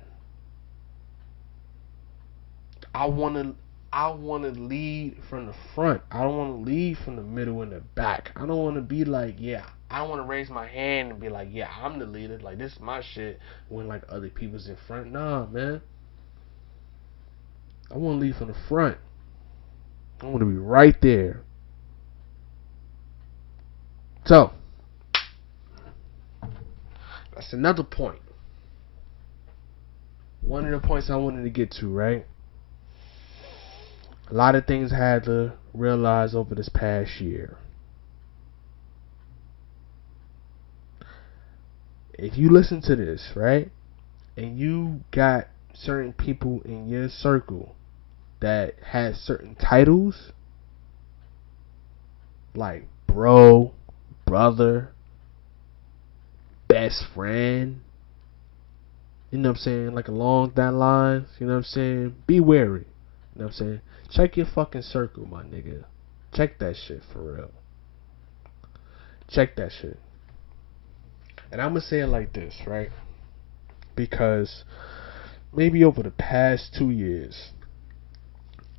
I wanna lead from the front. I don't wanna lead from the middle and the back. I don't wanna be like, yeah, I don't wanna raise my hand and be like, yeah, I'm the leader. Like, this is my shit when like other people's in front. Nah, man. I wanna lead from the front. I wanna be right there. So that's another point. One of the points I wanted to get to, right? A lot of things I had to realize over this past year. If you listen to this, right, and you got certain people in your circle that has certain titles, like bro, brother, best friend, you know what I'm saying, like along that lines, you know what I'm saying, be wary, you know what I'm saying, check your fucking circle, my nigga, check that shit for real, check that shit. And I'm gonna say it like this, right, because maybe over the past 2 years,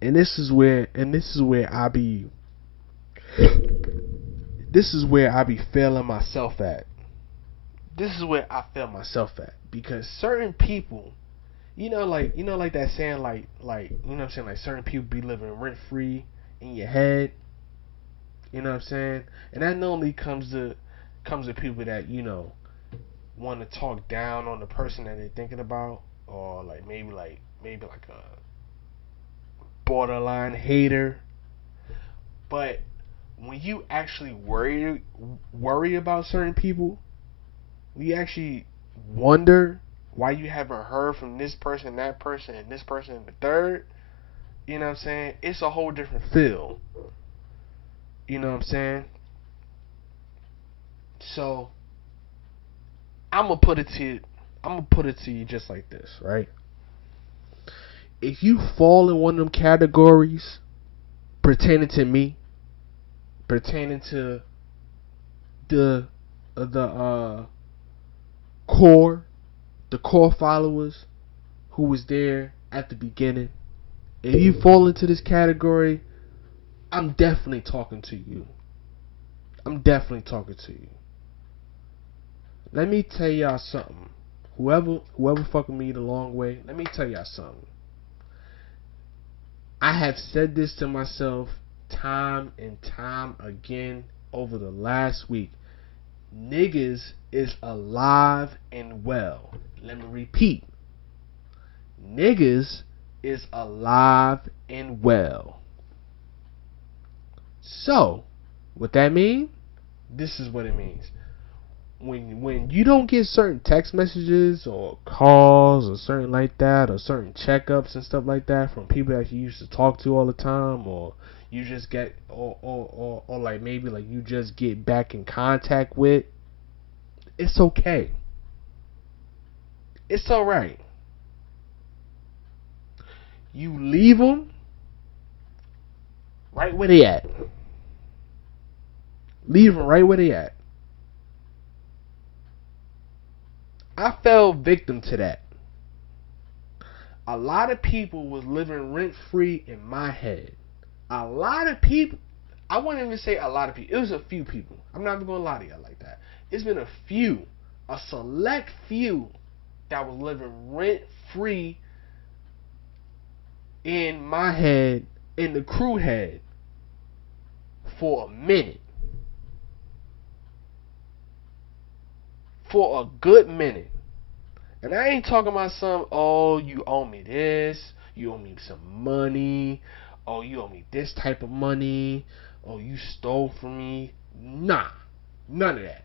and this is where I be failing myself at. This is where I fail myself at because certain people, like that saying, like you know what I'm saying, like certain people be living rent free in your head. You know what I'm saying, and that normally comes to people that want to talk down on the person that they're thinking about, or like maybe like a borderline hater. But when you actually worry about certain people, we actually wonder why you haven't heard from this person, that person, and this person, and the third. You know what I'm saying? It's a whole different feel. You know what I'm saying? So I'm gonna put it to you just like this, right? If you fall in one of them categories pertaining to me, pertaining to the core followers who was there at the beginning, if you fall into this category, I'm definitely talking to you. Let me tell y'all something. Whoever fucking me the long way, let me tell y'all something. I have said this to myself time and time again over the last week. Niggas is alive and well. Let me repeat. Niggas is alive and well. So, what that mean? This is what it means. when you don't get certain text messages or calls or certain like that or certain checkups and stuff like that from people that you used to talk to all the time, or you just get or like maybe like you just get back in contact with, it's okay. It's all right. You leave them right where they at. Leave them right where they at. I fell victim to that. A lot of people was living rent free in my head. A lot of people, I wouldn't even say a lot of people. It was a few people. I'm not even gonna lie to y'all like that. It's been a select few that was living rent free in my head, in the crew head, for a minute. For a good minute. And I ain't talking about some, oh, you owe me this, you owe me some money, oh, you owe me this type of money, oh, you stole from me. Nah, none of that.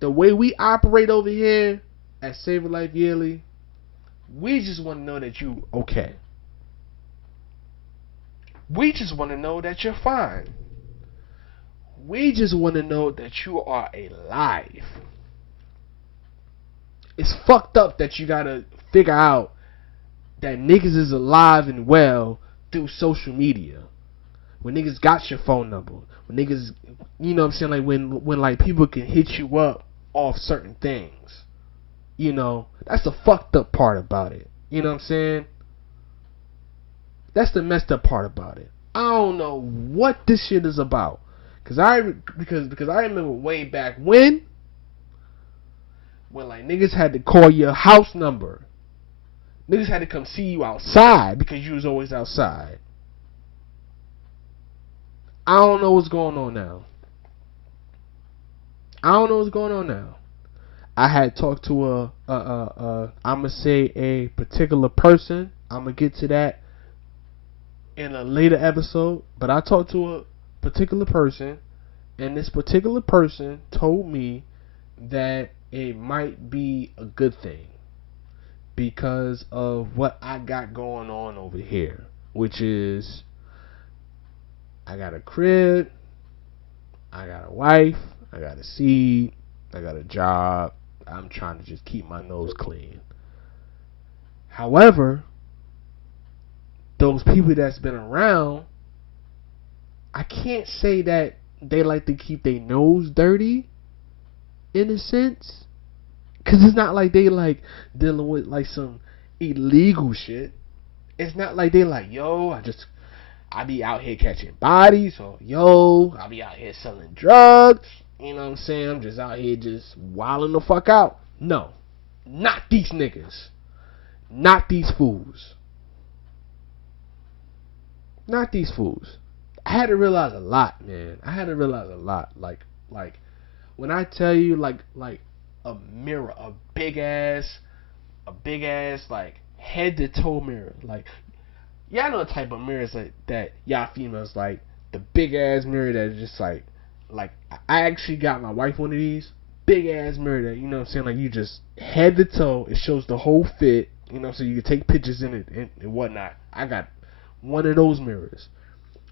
The way we operate over here at Save a Life Yearly, we just want to know that you okay. We just want to know that you're fine. We just want to know that you are alive. It's fucked up that you gotta figure out that niggas is alive and well through social media. When niggas got your phone number. When niggas, you know what I'm saying, like when like people can hit you up off certain things. You know, that's the fucked up part about it. You know what I'm saying? That's the messed up part about it. I don't know what this shit is about. Because I remember way back when like niggas had to call your house number. Niggas had to come see you outside because you was always outside. I don't know what's going on now. I had talked to I'ma say a particular person. I'ma get to that in a later episode. But I talked to a particular person, and this particular person told me that it might be a good thing because of what I got going on over here, which is I got a crib, I got a wife, I got a seed, I got a job. I'm trying to just keep my nose clean. However, those people that's been around, I can't say that they like to keep their nose dirty, in a sense, because it's not like they like dealing with like some illegal shit. It's not like they like, yo, I be out here catching bodies, or yo, I be out here selling drugs. You know what I'm saying? I'm just out here just wilding the fuck out. No, not these niggas, not these fools, not these fools. I had to realize a lot, man. Like when I tell you, like a mirror, a big ass, like head to toe mirror. Like, y'all know the type of mirrors that y'all females like, the big ass mirror that is just like I actually got my wife one of these big ass mirror that, you know what I'm saying, like you just head to toe, it shows the whole fit, you know, so you can take pictures in it and whatnot. I got one of those mirrors.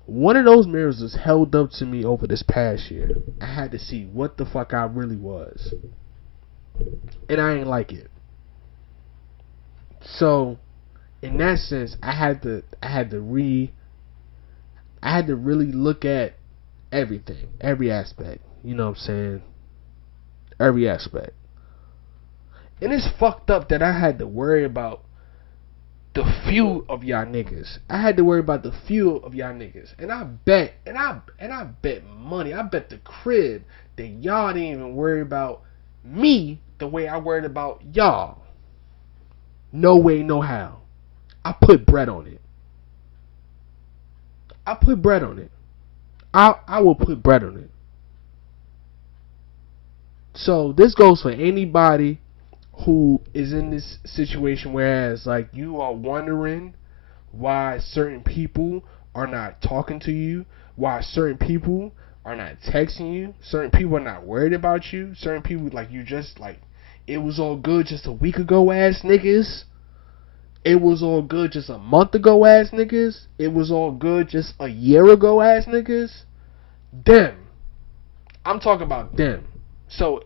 One of those mirrors was held up to me over this past year. I had to see what the fuck I really was, and I ain't like it. So, in that sense, I had to really look at everything, every aspect. You know what I'm saying? Every aspect. And it's fucked up that I had to worry about the few of y'all niggas. And I bet, and I bet money. I bet the crib that y'all didn't even worry about me the way I worried about y'all. No way, no how. I put bread on it. I will put bread on it. So this goes for anybody who is in this situation, whereas like you are wondering why certain people are not talking to you, why certain people are not texting you. Certain people are not worried about you. Certain people, like, you just, like, it was all good just a week ago ass niggas. It was all good just a month ago ass niggas. It was all good just a year ago ass niggas. Them. I'm talking about them. So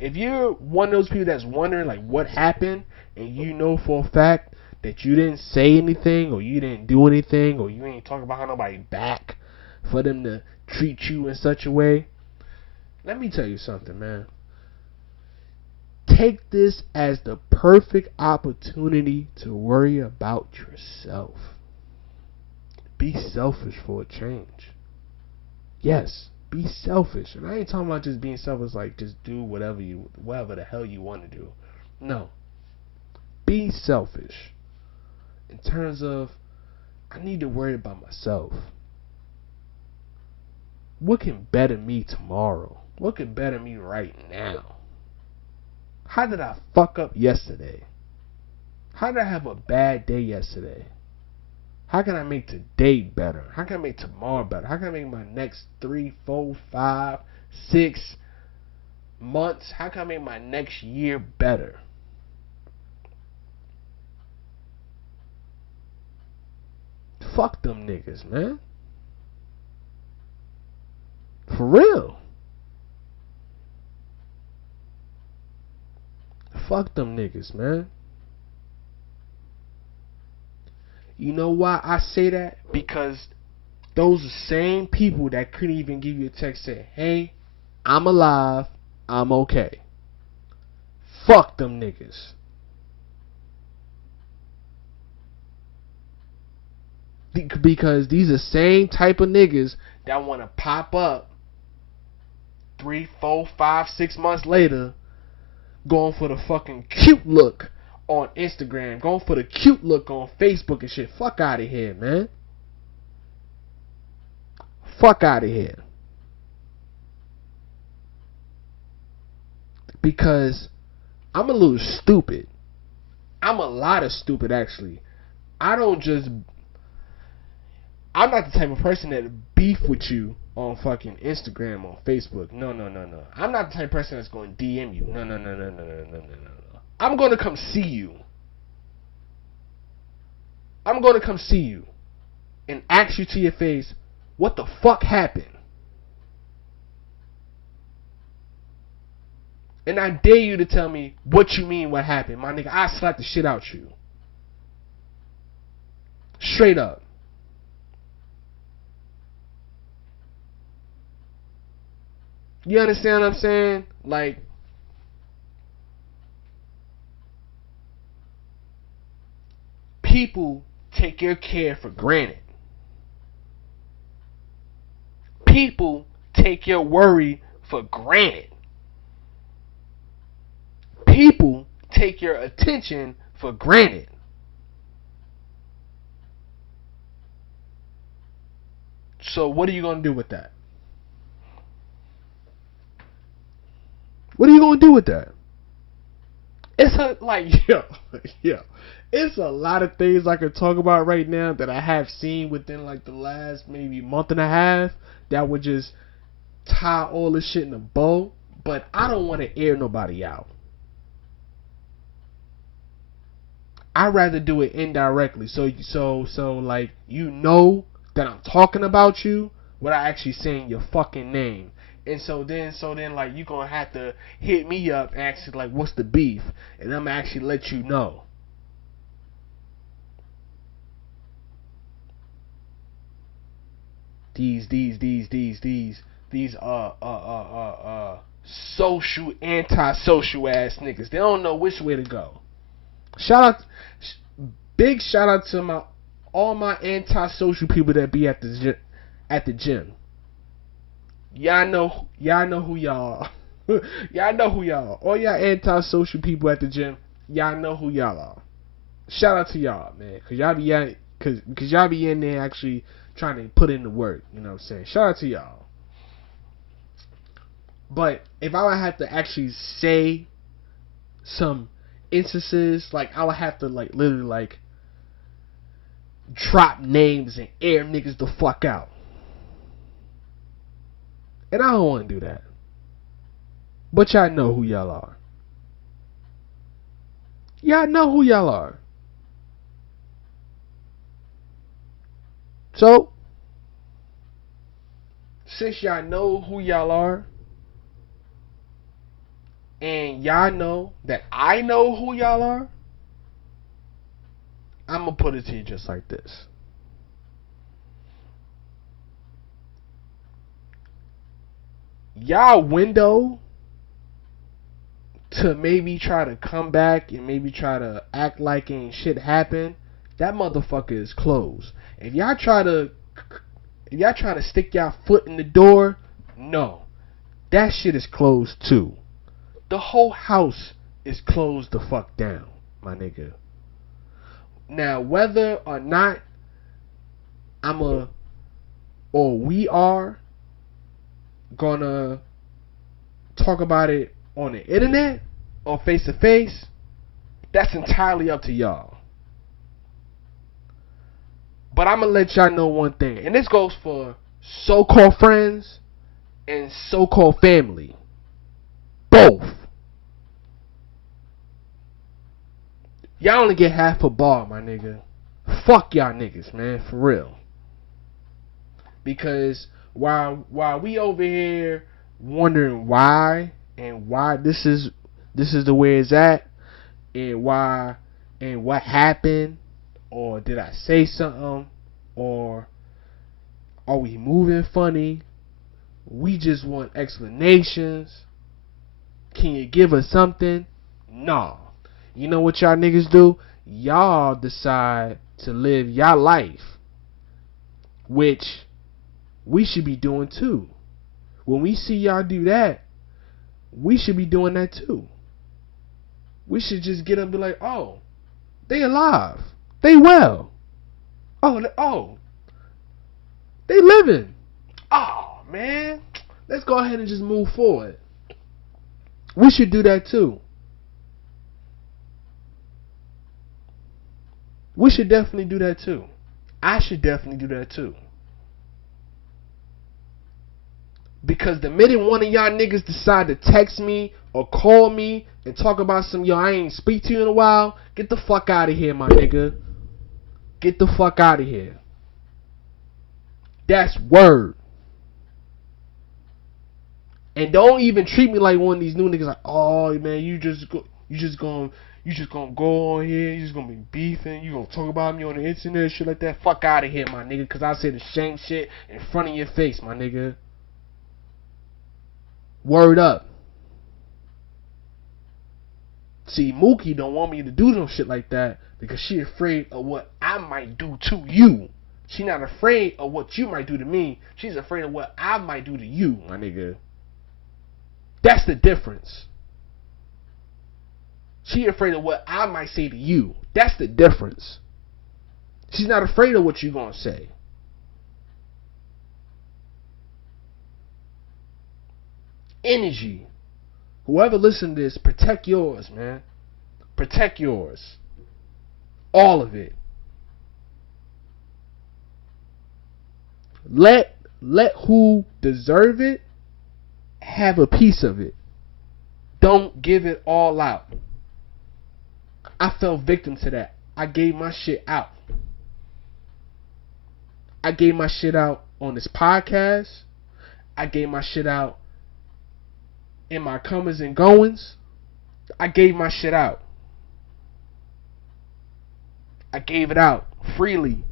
if you're one of those people that's wondering like what happened, and you know for a fact that you didn't say anything or you didn't do anything or you ain't talking about nobody back for them to treat you in such a way, let me tell you something, man. Take this as the perfect opportunity to worry about yourself. Be selfish for a change. Yes, be selfish. And I ain't talking about just being selfish like just do whatever the hell you want to do. No. Be selfish. In terms of, I need to worry about myself. What can better me tomorrow? What can better me right now? How did I fuck up yesterday? How did I have a bad day yesterday? How can I make today better? How can I make tomorrow better? How can I make my next 3, 4, 5, 6 months? How can I make my next year better? Fuck them niggas, man. For real. Fuck them niggas, man. You know why I say that? Because those are same people that couldn't even give you a text saying, hey, I'm alive, I'm okay. Fuck them niggas. Because these are same type of niggas that want to pop up 3, 4, 5, 6 months later, going for the fucking cute look on Instagram, going for the cute look on Facebook and shit. Fuck out of here, man. Fuck out of here. Because I'm a little stupid. I'm a lot of stupid, actually. I'm not the type of person that beef with you on fucking Instagram or Facebook. No. I'm not the type of person that's going to DM you. No. I'm going to come see you. I'm going to come see you and ask you to your face, what the fuck happened? And I dare you to tell me what you mean what happened. My nigga, I slap the shit out you. Straight up. You understand what I'm saying? Like, people take your care for granted. People take your worry for granted. People take your attention for granted. So what are you going to do with that? What are you going to do with that? It's it's a lot of things I could talk about right now that I have seen within like the last maybe month and a half that would just tie all this shit in a bow, but I don't want to air nobody out. I'd rather do it indirectly, so like you know that I'm talking about you without actually saying your fucking name. And so then like you gonna have to hit me up and ask like what's the beef, and I'm gonna actually let you know. These social antisocial ass niggas. They don't know which way to go. Big shout out to all my antisocial people that be at the gym. Y'all know who y'all are. Y'all know who y'all are. All y'all antisocial people at the gym, y'all know who y'all are. Shout out to y'all, man, cause y'all be in there actually trying to put in the work. You know what I'm saying? Shout out to y'all. But if I would have to actually say some instances, like I would have to like literally like drop names and air niggas the fuck out. And I don't want to do that. But y'all know who y'all are. Y'all know who y'all are. So, since y'all know who y'all are, and y'all know that I know who y'all are, I'm going to put it to you just like this. Y'all window to maybe try to come back and maybe try to act like ain't shit happen, that motherfucker is closed. If y'all try to stick y'all foot in the door, no. That shit is closed too. The whole house is closed the fuck down, my nigga. Now, whether or not we are gonna talk about it on the internet or face to face, that's entirely up to y'all. But I'm gonna let y'all know one thing, and this goes for so-called friends and so-called family. Both. Y'all only get half a bar, my nigga. Fuck y'all niggas, man, for real. Because while we over here wondering why and why this is the way it's at, and why and what happened, or did I say something, or are we moving funny? We just want explanations. Can you give us something? Nah. You know what y'all niggas do? Y'all decide to live y'all life, which we should be doing too. When we see y'all do that, we should be doing that too. We should just get up and be like, oh, they alive. They well. Oh, they living. Oh, man. Let's go ahead and just move forward. We should do that too. We should definitely do that too. I should definitely do that too. Because the minute one of y'all niggas decide to text me or call me and talk about some, yo, I ain't speak to you in a while, get the fuck out of here, my nigga. Get the fuck out of here. That's word. And don't even treat me like one of these new niggas like, oh man, you just gonna go on here, you just gonna be beefing, you gonna talk about me on the internet, shit like that. Fuck out of here, my nigga, cause I say the same shit in front of your face, my nigga. Word up. See, Mookie don't want me to do no shit like that because she afraid of what I might do to you. She not afraid of what you might do to me. She's afraid of what I might do to you, my nigga. That's the difference. She afraid of what I might say to you. That's the difference. She's not afraid of what you gonna say. Energy. Whoever listens to this, protect yours, man. Protect yours. All of it. Let who deserve it have a piece of it. Don't give it all out. I fell victim to that. I gave my shit out. I gave my shit out on this podcast. I gave my shit out in my comings and goings. I gave my shit out. I gave it out freely.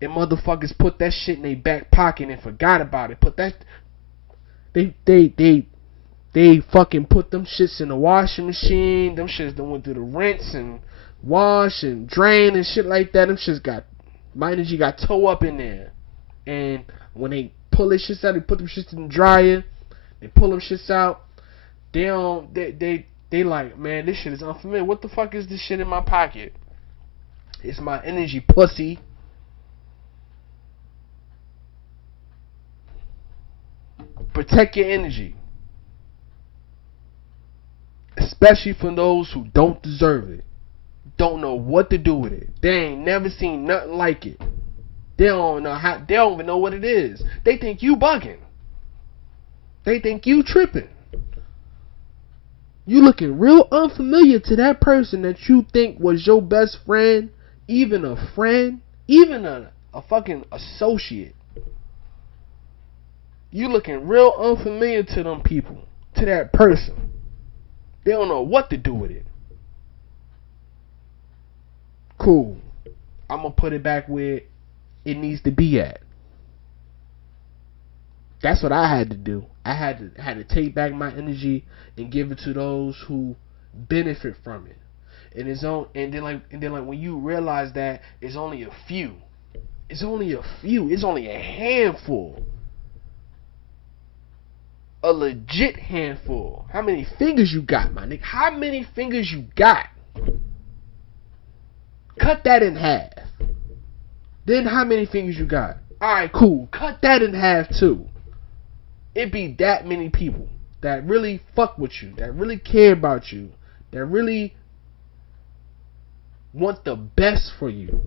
And motherfuckers put that shit in their back pocket and forgot about it. They fucking put them shits in the washing machine. Them shits that went through the rinse and wash and drain and shit like that. Them shits got, my energy got toe up in there. And when they pull their shits out, they put them shits in the dryer. They pull them shits out. They like, man, this shit is unfamiliar. What the fuck is this shit in my pocket? It's my energy, pussy. Protect your energy. Especially for those who don't deserve it. Don't know what to do with it. They ain't never seen nothing like it. They don't know how. They don't even know what it is. They think you bugging. They think you tripping. You looking real unfamiliar to that person that you think was your best friend, even a friend, even a fucking associate. You looking real unfamiliar to them people, to that person. They don't know what to do with it. Cool. I'm gonna put it back where it needs to be at. That's what I had to do. I had to take back my energy and give it to those who benefit from it. And then like when you realize that it's only a few. It's only a few. It's only a handful. A legit handful. How many fingers you got, my nigga? How many fingers you got? Cut that in half. Then how many fingers you got? Alright, cool. Cut that in half too. It be that many people that really fuck with you, that really care about you, that really want the best for you.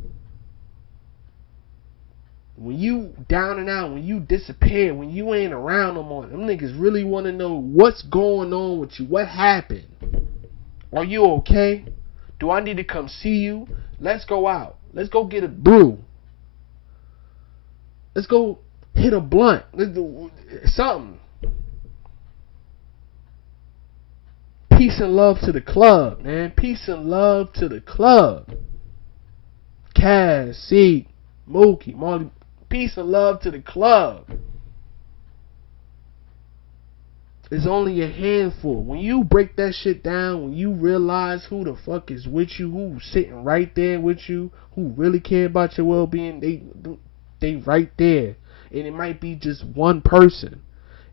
When you down and out, when you disappear, when you ain't around no more, them niggas really want to know what's going on with you. What happened? Are you okay? Do I need to come see you? Let's go out. Let's go get a brew. Let's go hit a blunt. Let's do something. Peace and love to the club, man. Peace and love to the club. Cass, Seek, Mookie, Marley. Peace and love to the club. It's only a handful. When you break that shit down, when you realize who the fuck is with you, who's sitting right there with you, who really care about your well-being, they right there. And it might be just one person.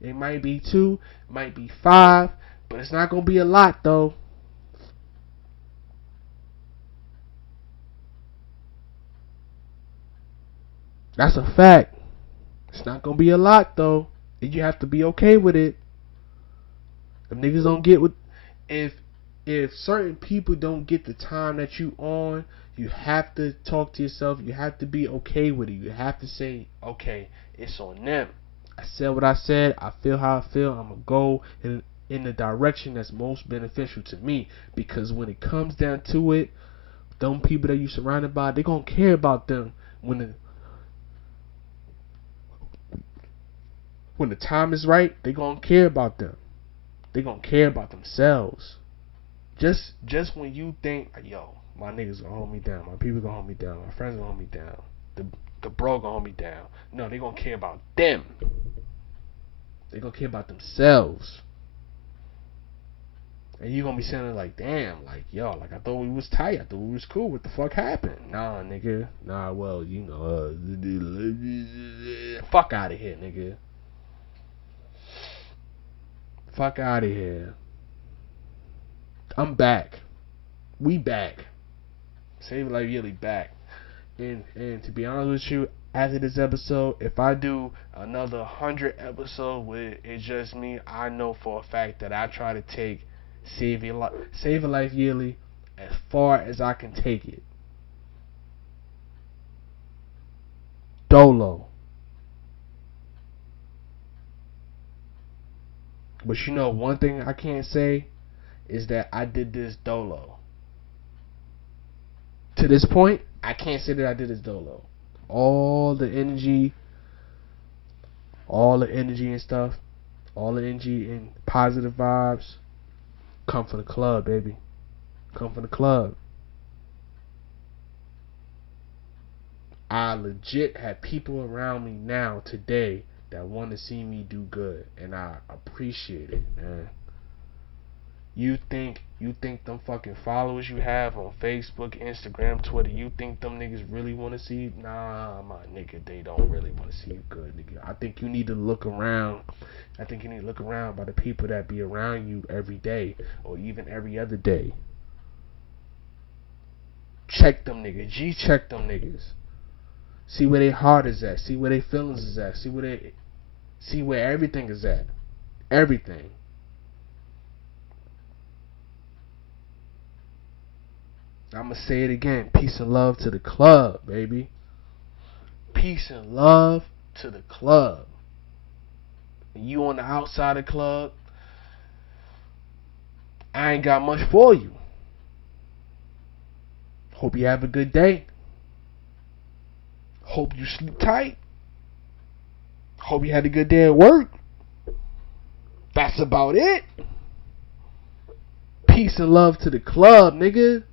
It might be two, it might be five, but it's not going to be a lot though. That's a fact. It's not going to be a lot though. And you have to be okay with it. If niggas don't get what, if certain people don't get the time that you on, you have to talk to yourself. You have to be okay with it. You have to say, okay, it's on them. I said what I said. I feel how I feel. I'm gonna go in the direction that's most beneficial to me. Because when it comes down to it, them people that you surrounded by, they gonna care about them when the time is right. They gonna care about them. They gonna care about themselves. Just when you think, yo, my niggas gonna hold me down, my people gonna hold me down, my friends gonna hold me down, the bro gonna hold me down. No, they gonna care about them. They gonna care about themselves. And you gonna be saying like, damn, like, yo, like I thought we was tight, I thought we was cool. What the fuck happened? Nah, nigga. Nah, well, you know, fuck out of here, nigga. Fuck out of here. I'm back. We back. Save Life Yearly back. And to be honest with you, after this episode, if I do another 100 episodes where it's just me, I know for a fact that I try to take Save a Life Yearly as far as I can take it. Dolo. But you know, one thing I can't say is that I did this dolo. To this point, I can't say that I did this dolo. All the energy and stuff, all the energy and positive vibes come from the club, baby. Come from the club. I legit have people around me now today that want to see me do good, and I appreciate it, man. You think them fucking followers you have on Facebook, Instagram, Twitter, you think them niggas really want to see you? Nah, my nigga, they don't really want to see you good, nigga. I think you need to look around. I think you need to look around by the people that be around you every day or even every other day. Check them niggas. Check them niggas. See where their heart is at. See where their feelings is at. See where everything is at. Everything. I'm going to say it again. Peace and love to the club, baby. Peace and love to the club. And you on the outside of the club, I ain't got much for you. Hope you have a good day. Hope you sleep tight. Hope you had a good day at work. That's about it. Peace and love to the club, nigga.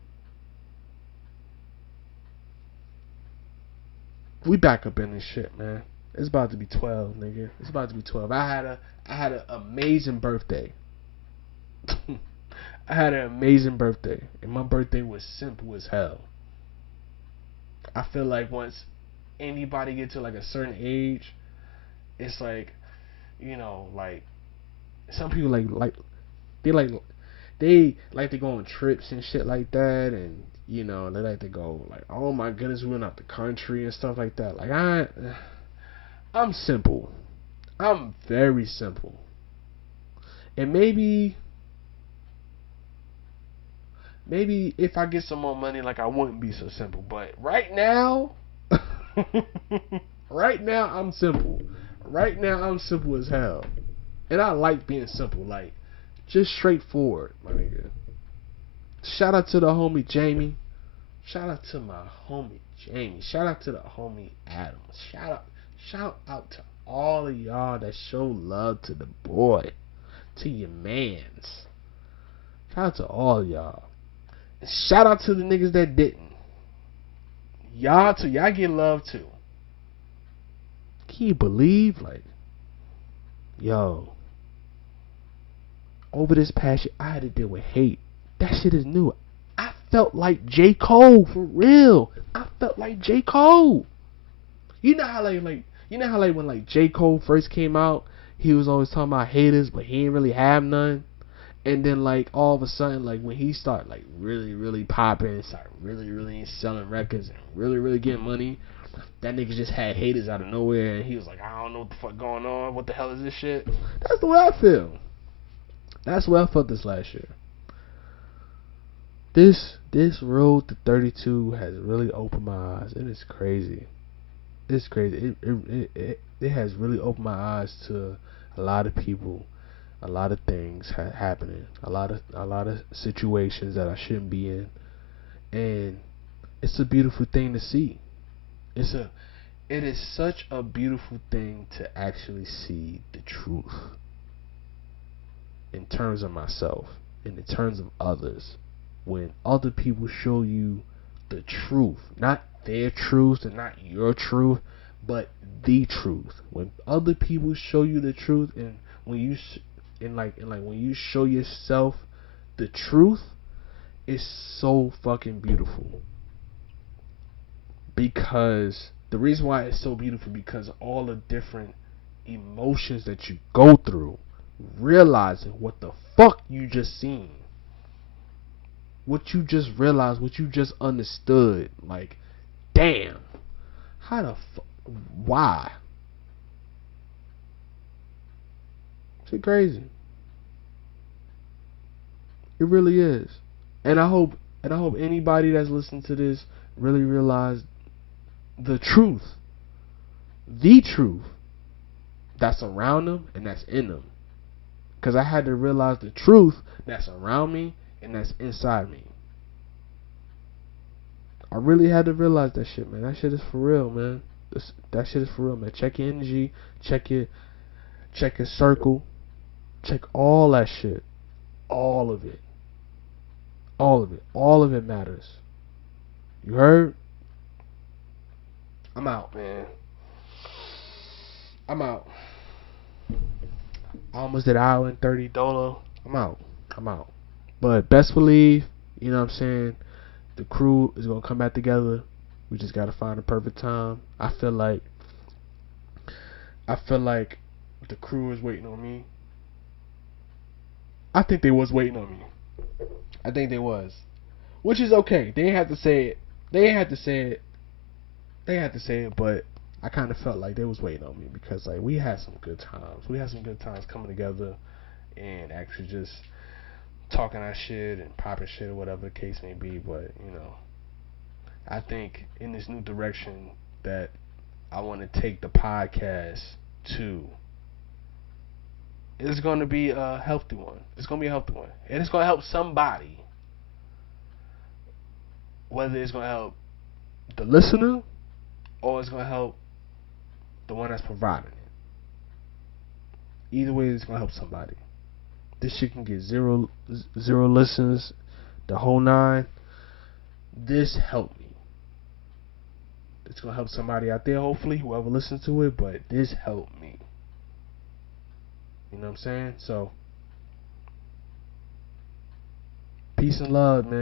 We back up in this shit, man. It's about to be 12, nigga. It's about to be 12. I had an amazing birthday. I had an amazing birthday, and my birthday was simple as hell. I feel like once anybody get to like a certain age, it's like, like some people they like they like to go on trips and shit like that, and they like to go like, oh my goodness, we went out the country and stuff like that. Like I'm simple. I'm very simple, and maybe if I get some more money, like I wouldn't be so simple. But right now, right now I'm simple. Right now I'm simple as hell, and I like being simple, like just straightforward, my nigga. Shout out to the homie Jamie. Shout out to my homie Jamie. Shout out to the homie Adam. Shout out to all of y'all that show love to the boy, to your mans. Shout out to all of y'all. And shout out to the niggas that didn't. Y'all too. Y'all get love too. Can you believe, like, yo, over this past year, I had to deal with hate. That shit is new. I felt like J. Cole, for real. I felt like J. Cole. You know how when like J. Cole first came out, he was always talking about haters, but he didn't really have none. And then like all of a sudden, like when he started like really, really popping, started really, really selling records and really, really getting money, that nigga just had haters out of nowhere, and he was like, I don't know what the fuck going on. What the hell is this shit? That's the way I feel. That's the way I felt this last year. This road to 32 has really opened my eyes, and it's crazy. It's crazy. It has really opened my eyes to a lot of people, a lot of things happening, a lot of situations that I shouldn't be in, and it's a beautiful thing to see. It is such a beautiful thing to actually see the truth in terms of myself and in terms of others. When other people show you the truth, not their truth and not your truth, but the truth. When other people show you the truth, and when you when you show yourself the truth, it's so fucking beautiful. Because the reason why it's so beautiful, because all the different emotions that you go through, realizing what the fuck you just seen, what you just realized, what you just understood. Like, damn, how the fuck, why? Shit crazy. It really is. And I hope anybody that's listening to this really realize the truth. The truth that's around them and that's in them. Because I had to realize the truth that's around me and that's inside me. I really had to realize that shit, man. That shit is for real, man. That shit is for real, man. Check your energy, check your circle, check all that shit, all of it, all of it matters. You heard? I'm out, man. I'm out. I almost did an hour and 30 dolo. I'm out. But best believe, you know what I'm saying, the crew is going to come back together. We just got to find the perfect time. I feel like the crew is waiting on me. I think they was waiting on me. I think they was. Which is okay. They had to say it. They had to say it, but I kind of felt like they was waiting on me, because like we had some good times. We had some good times coming together and actually just talking our shit and popping shit or whatever the case may be. But I think in this new direction that I want to take the podcast to. It's going to be a healthy one. It's going to be a healthy one. And it's going to help somebody. Whether it's going to help the listener or it's going to help the one that's providing it. Either way, it's going to help somebody. This shit can get zero listens, the whole 9. This helped me. It's going to help somebody out there, hopefully, whoever listens to it, but this helped me. You know what I'm saying? So, peace and love, man.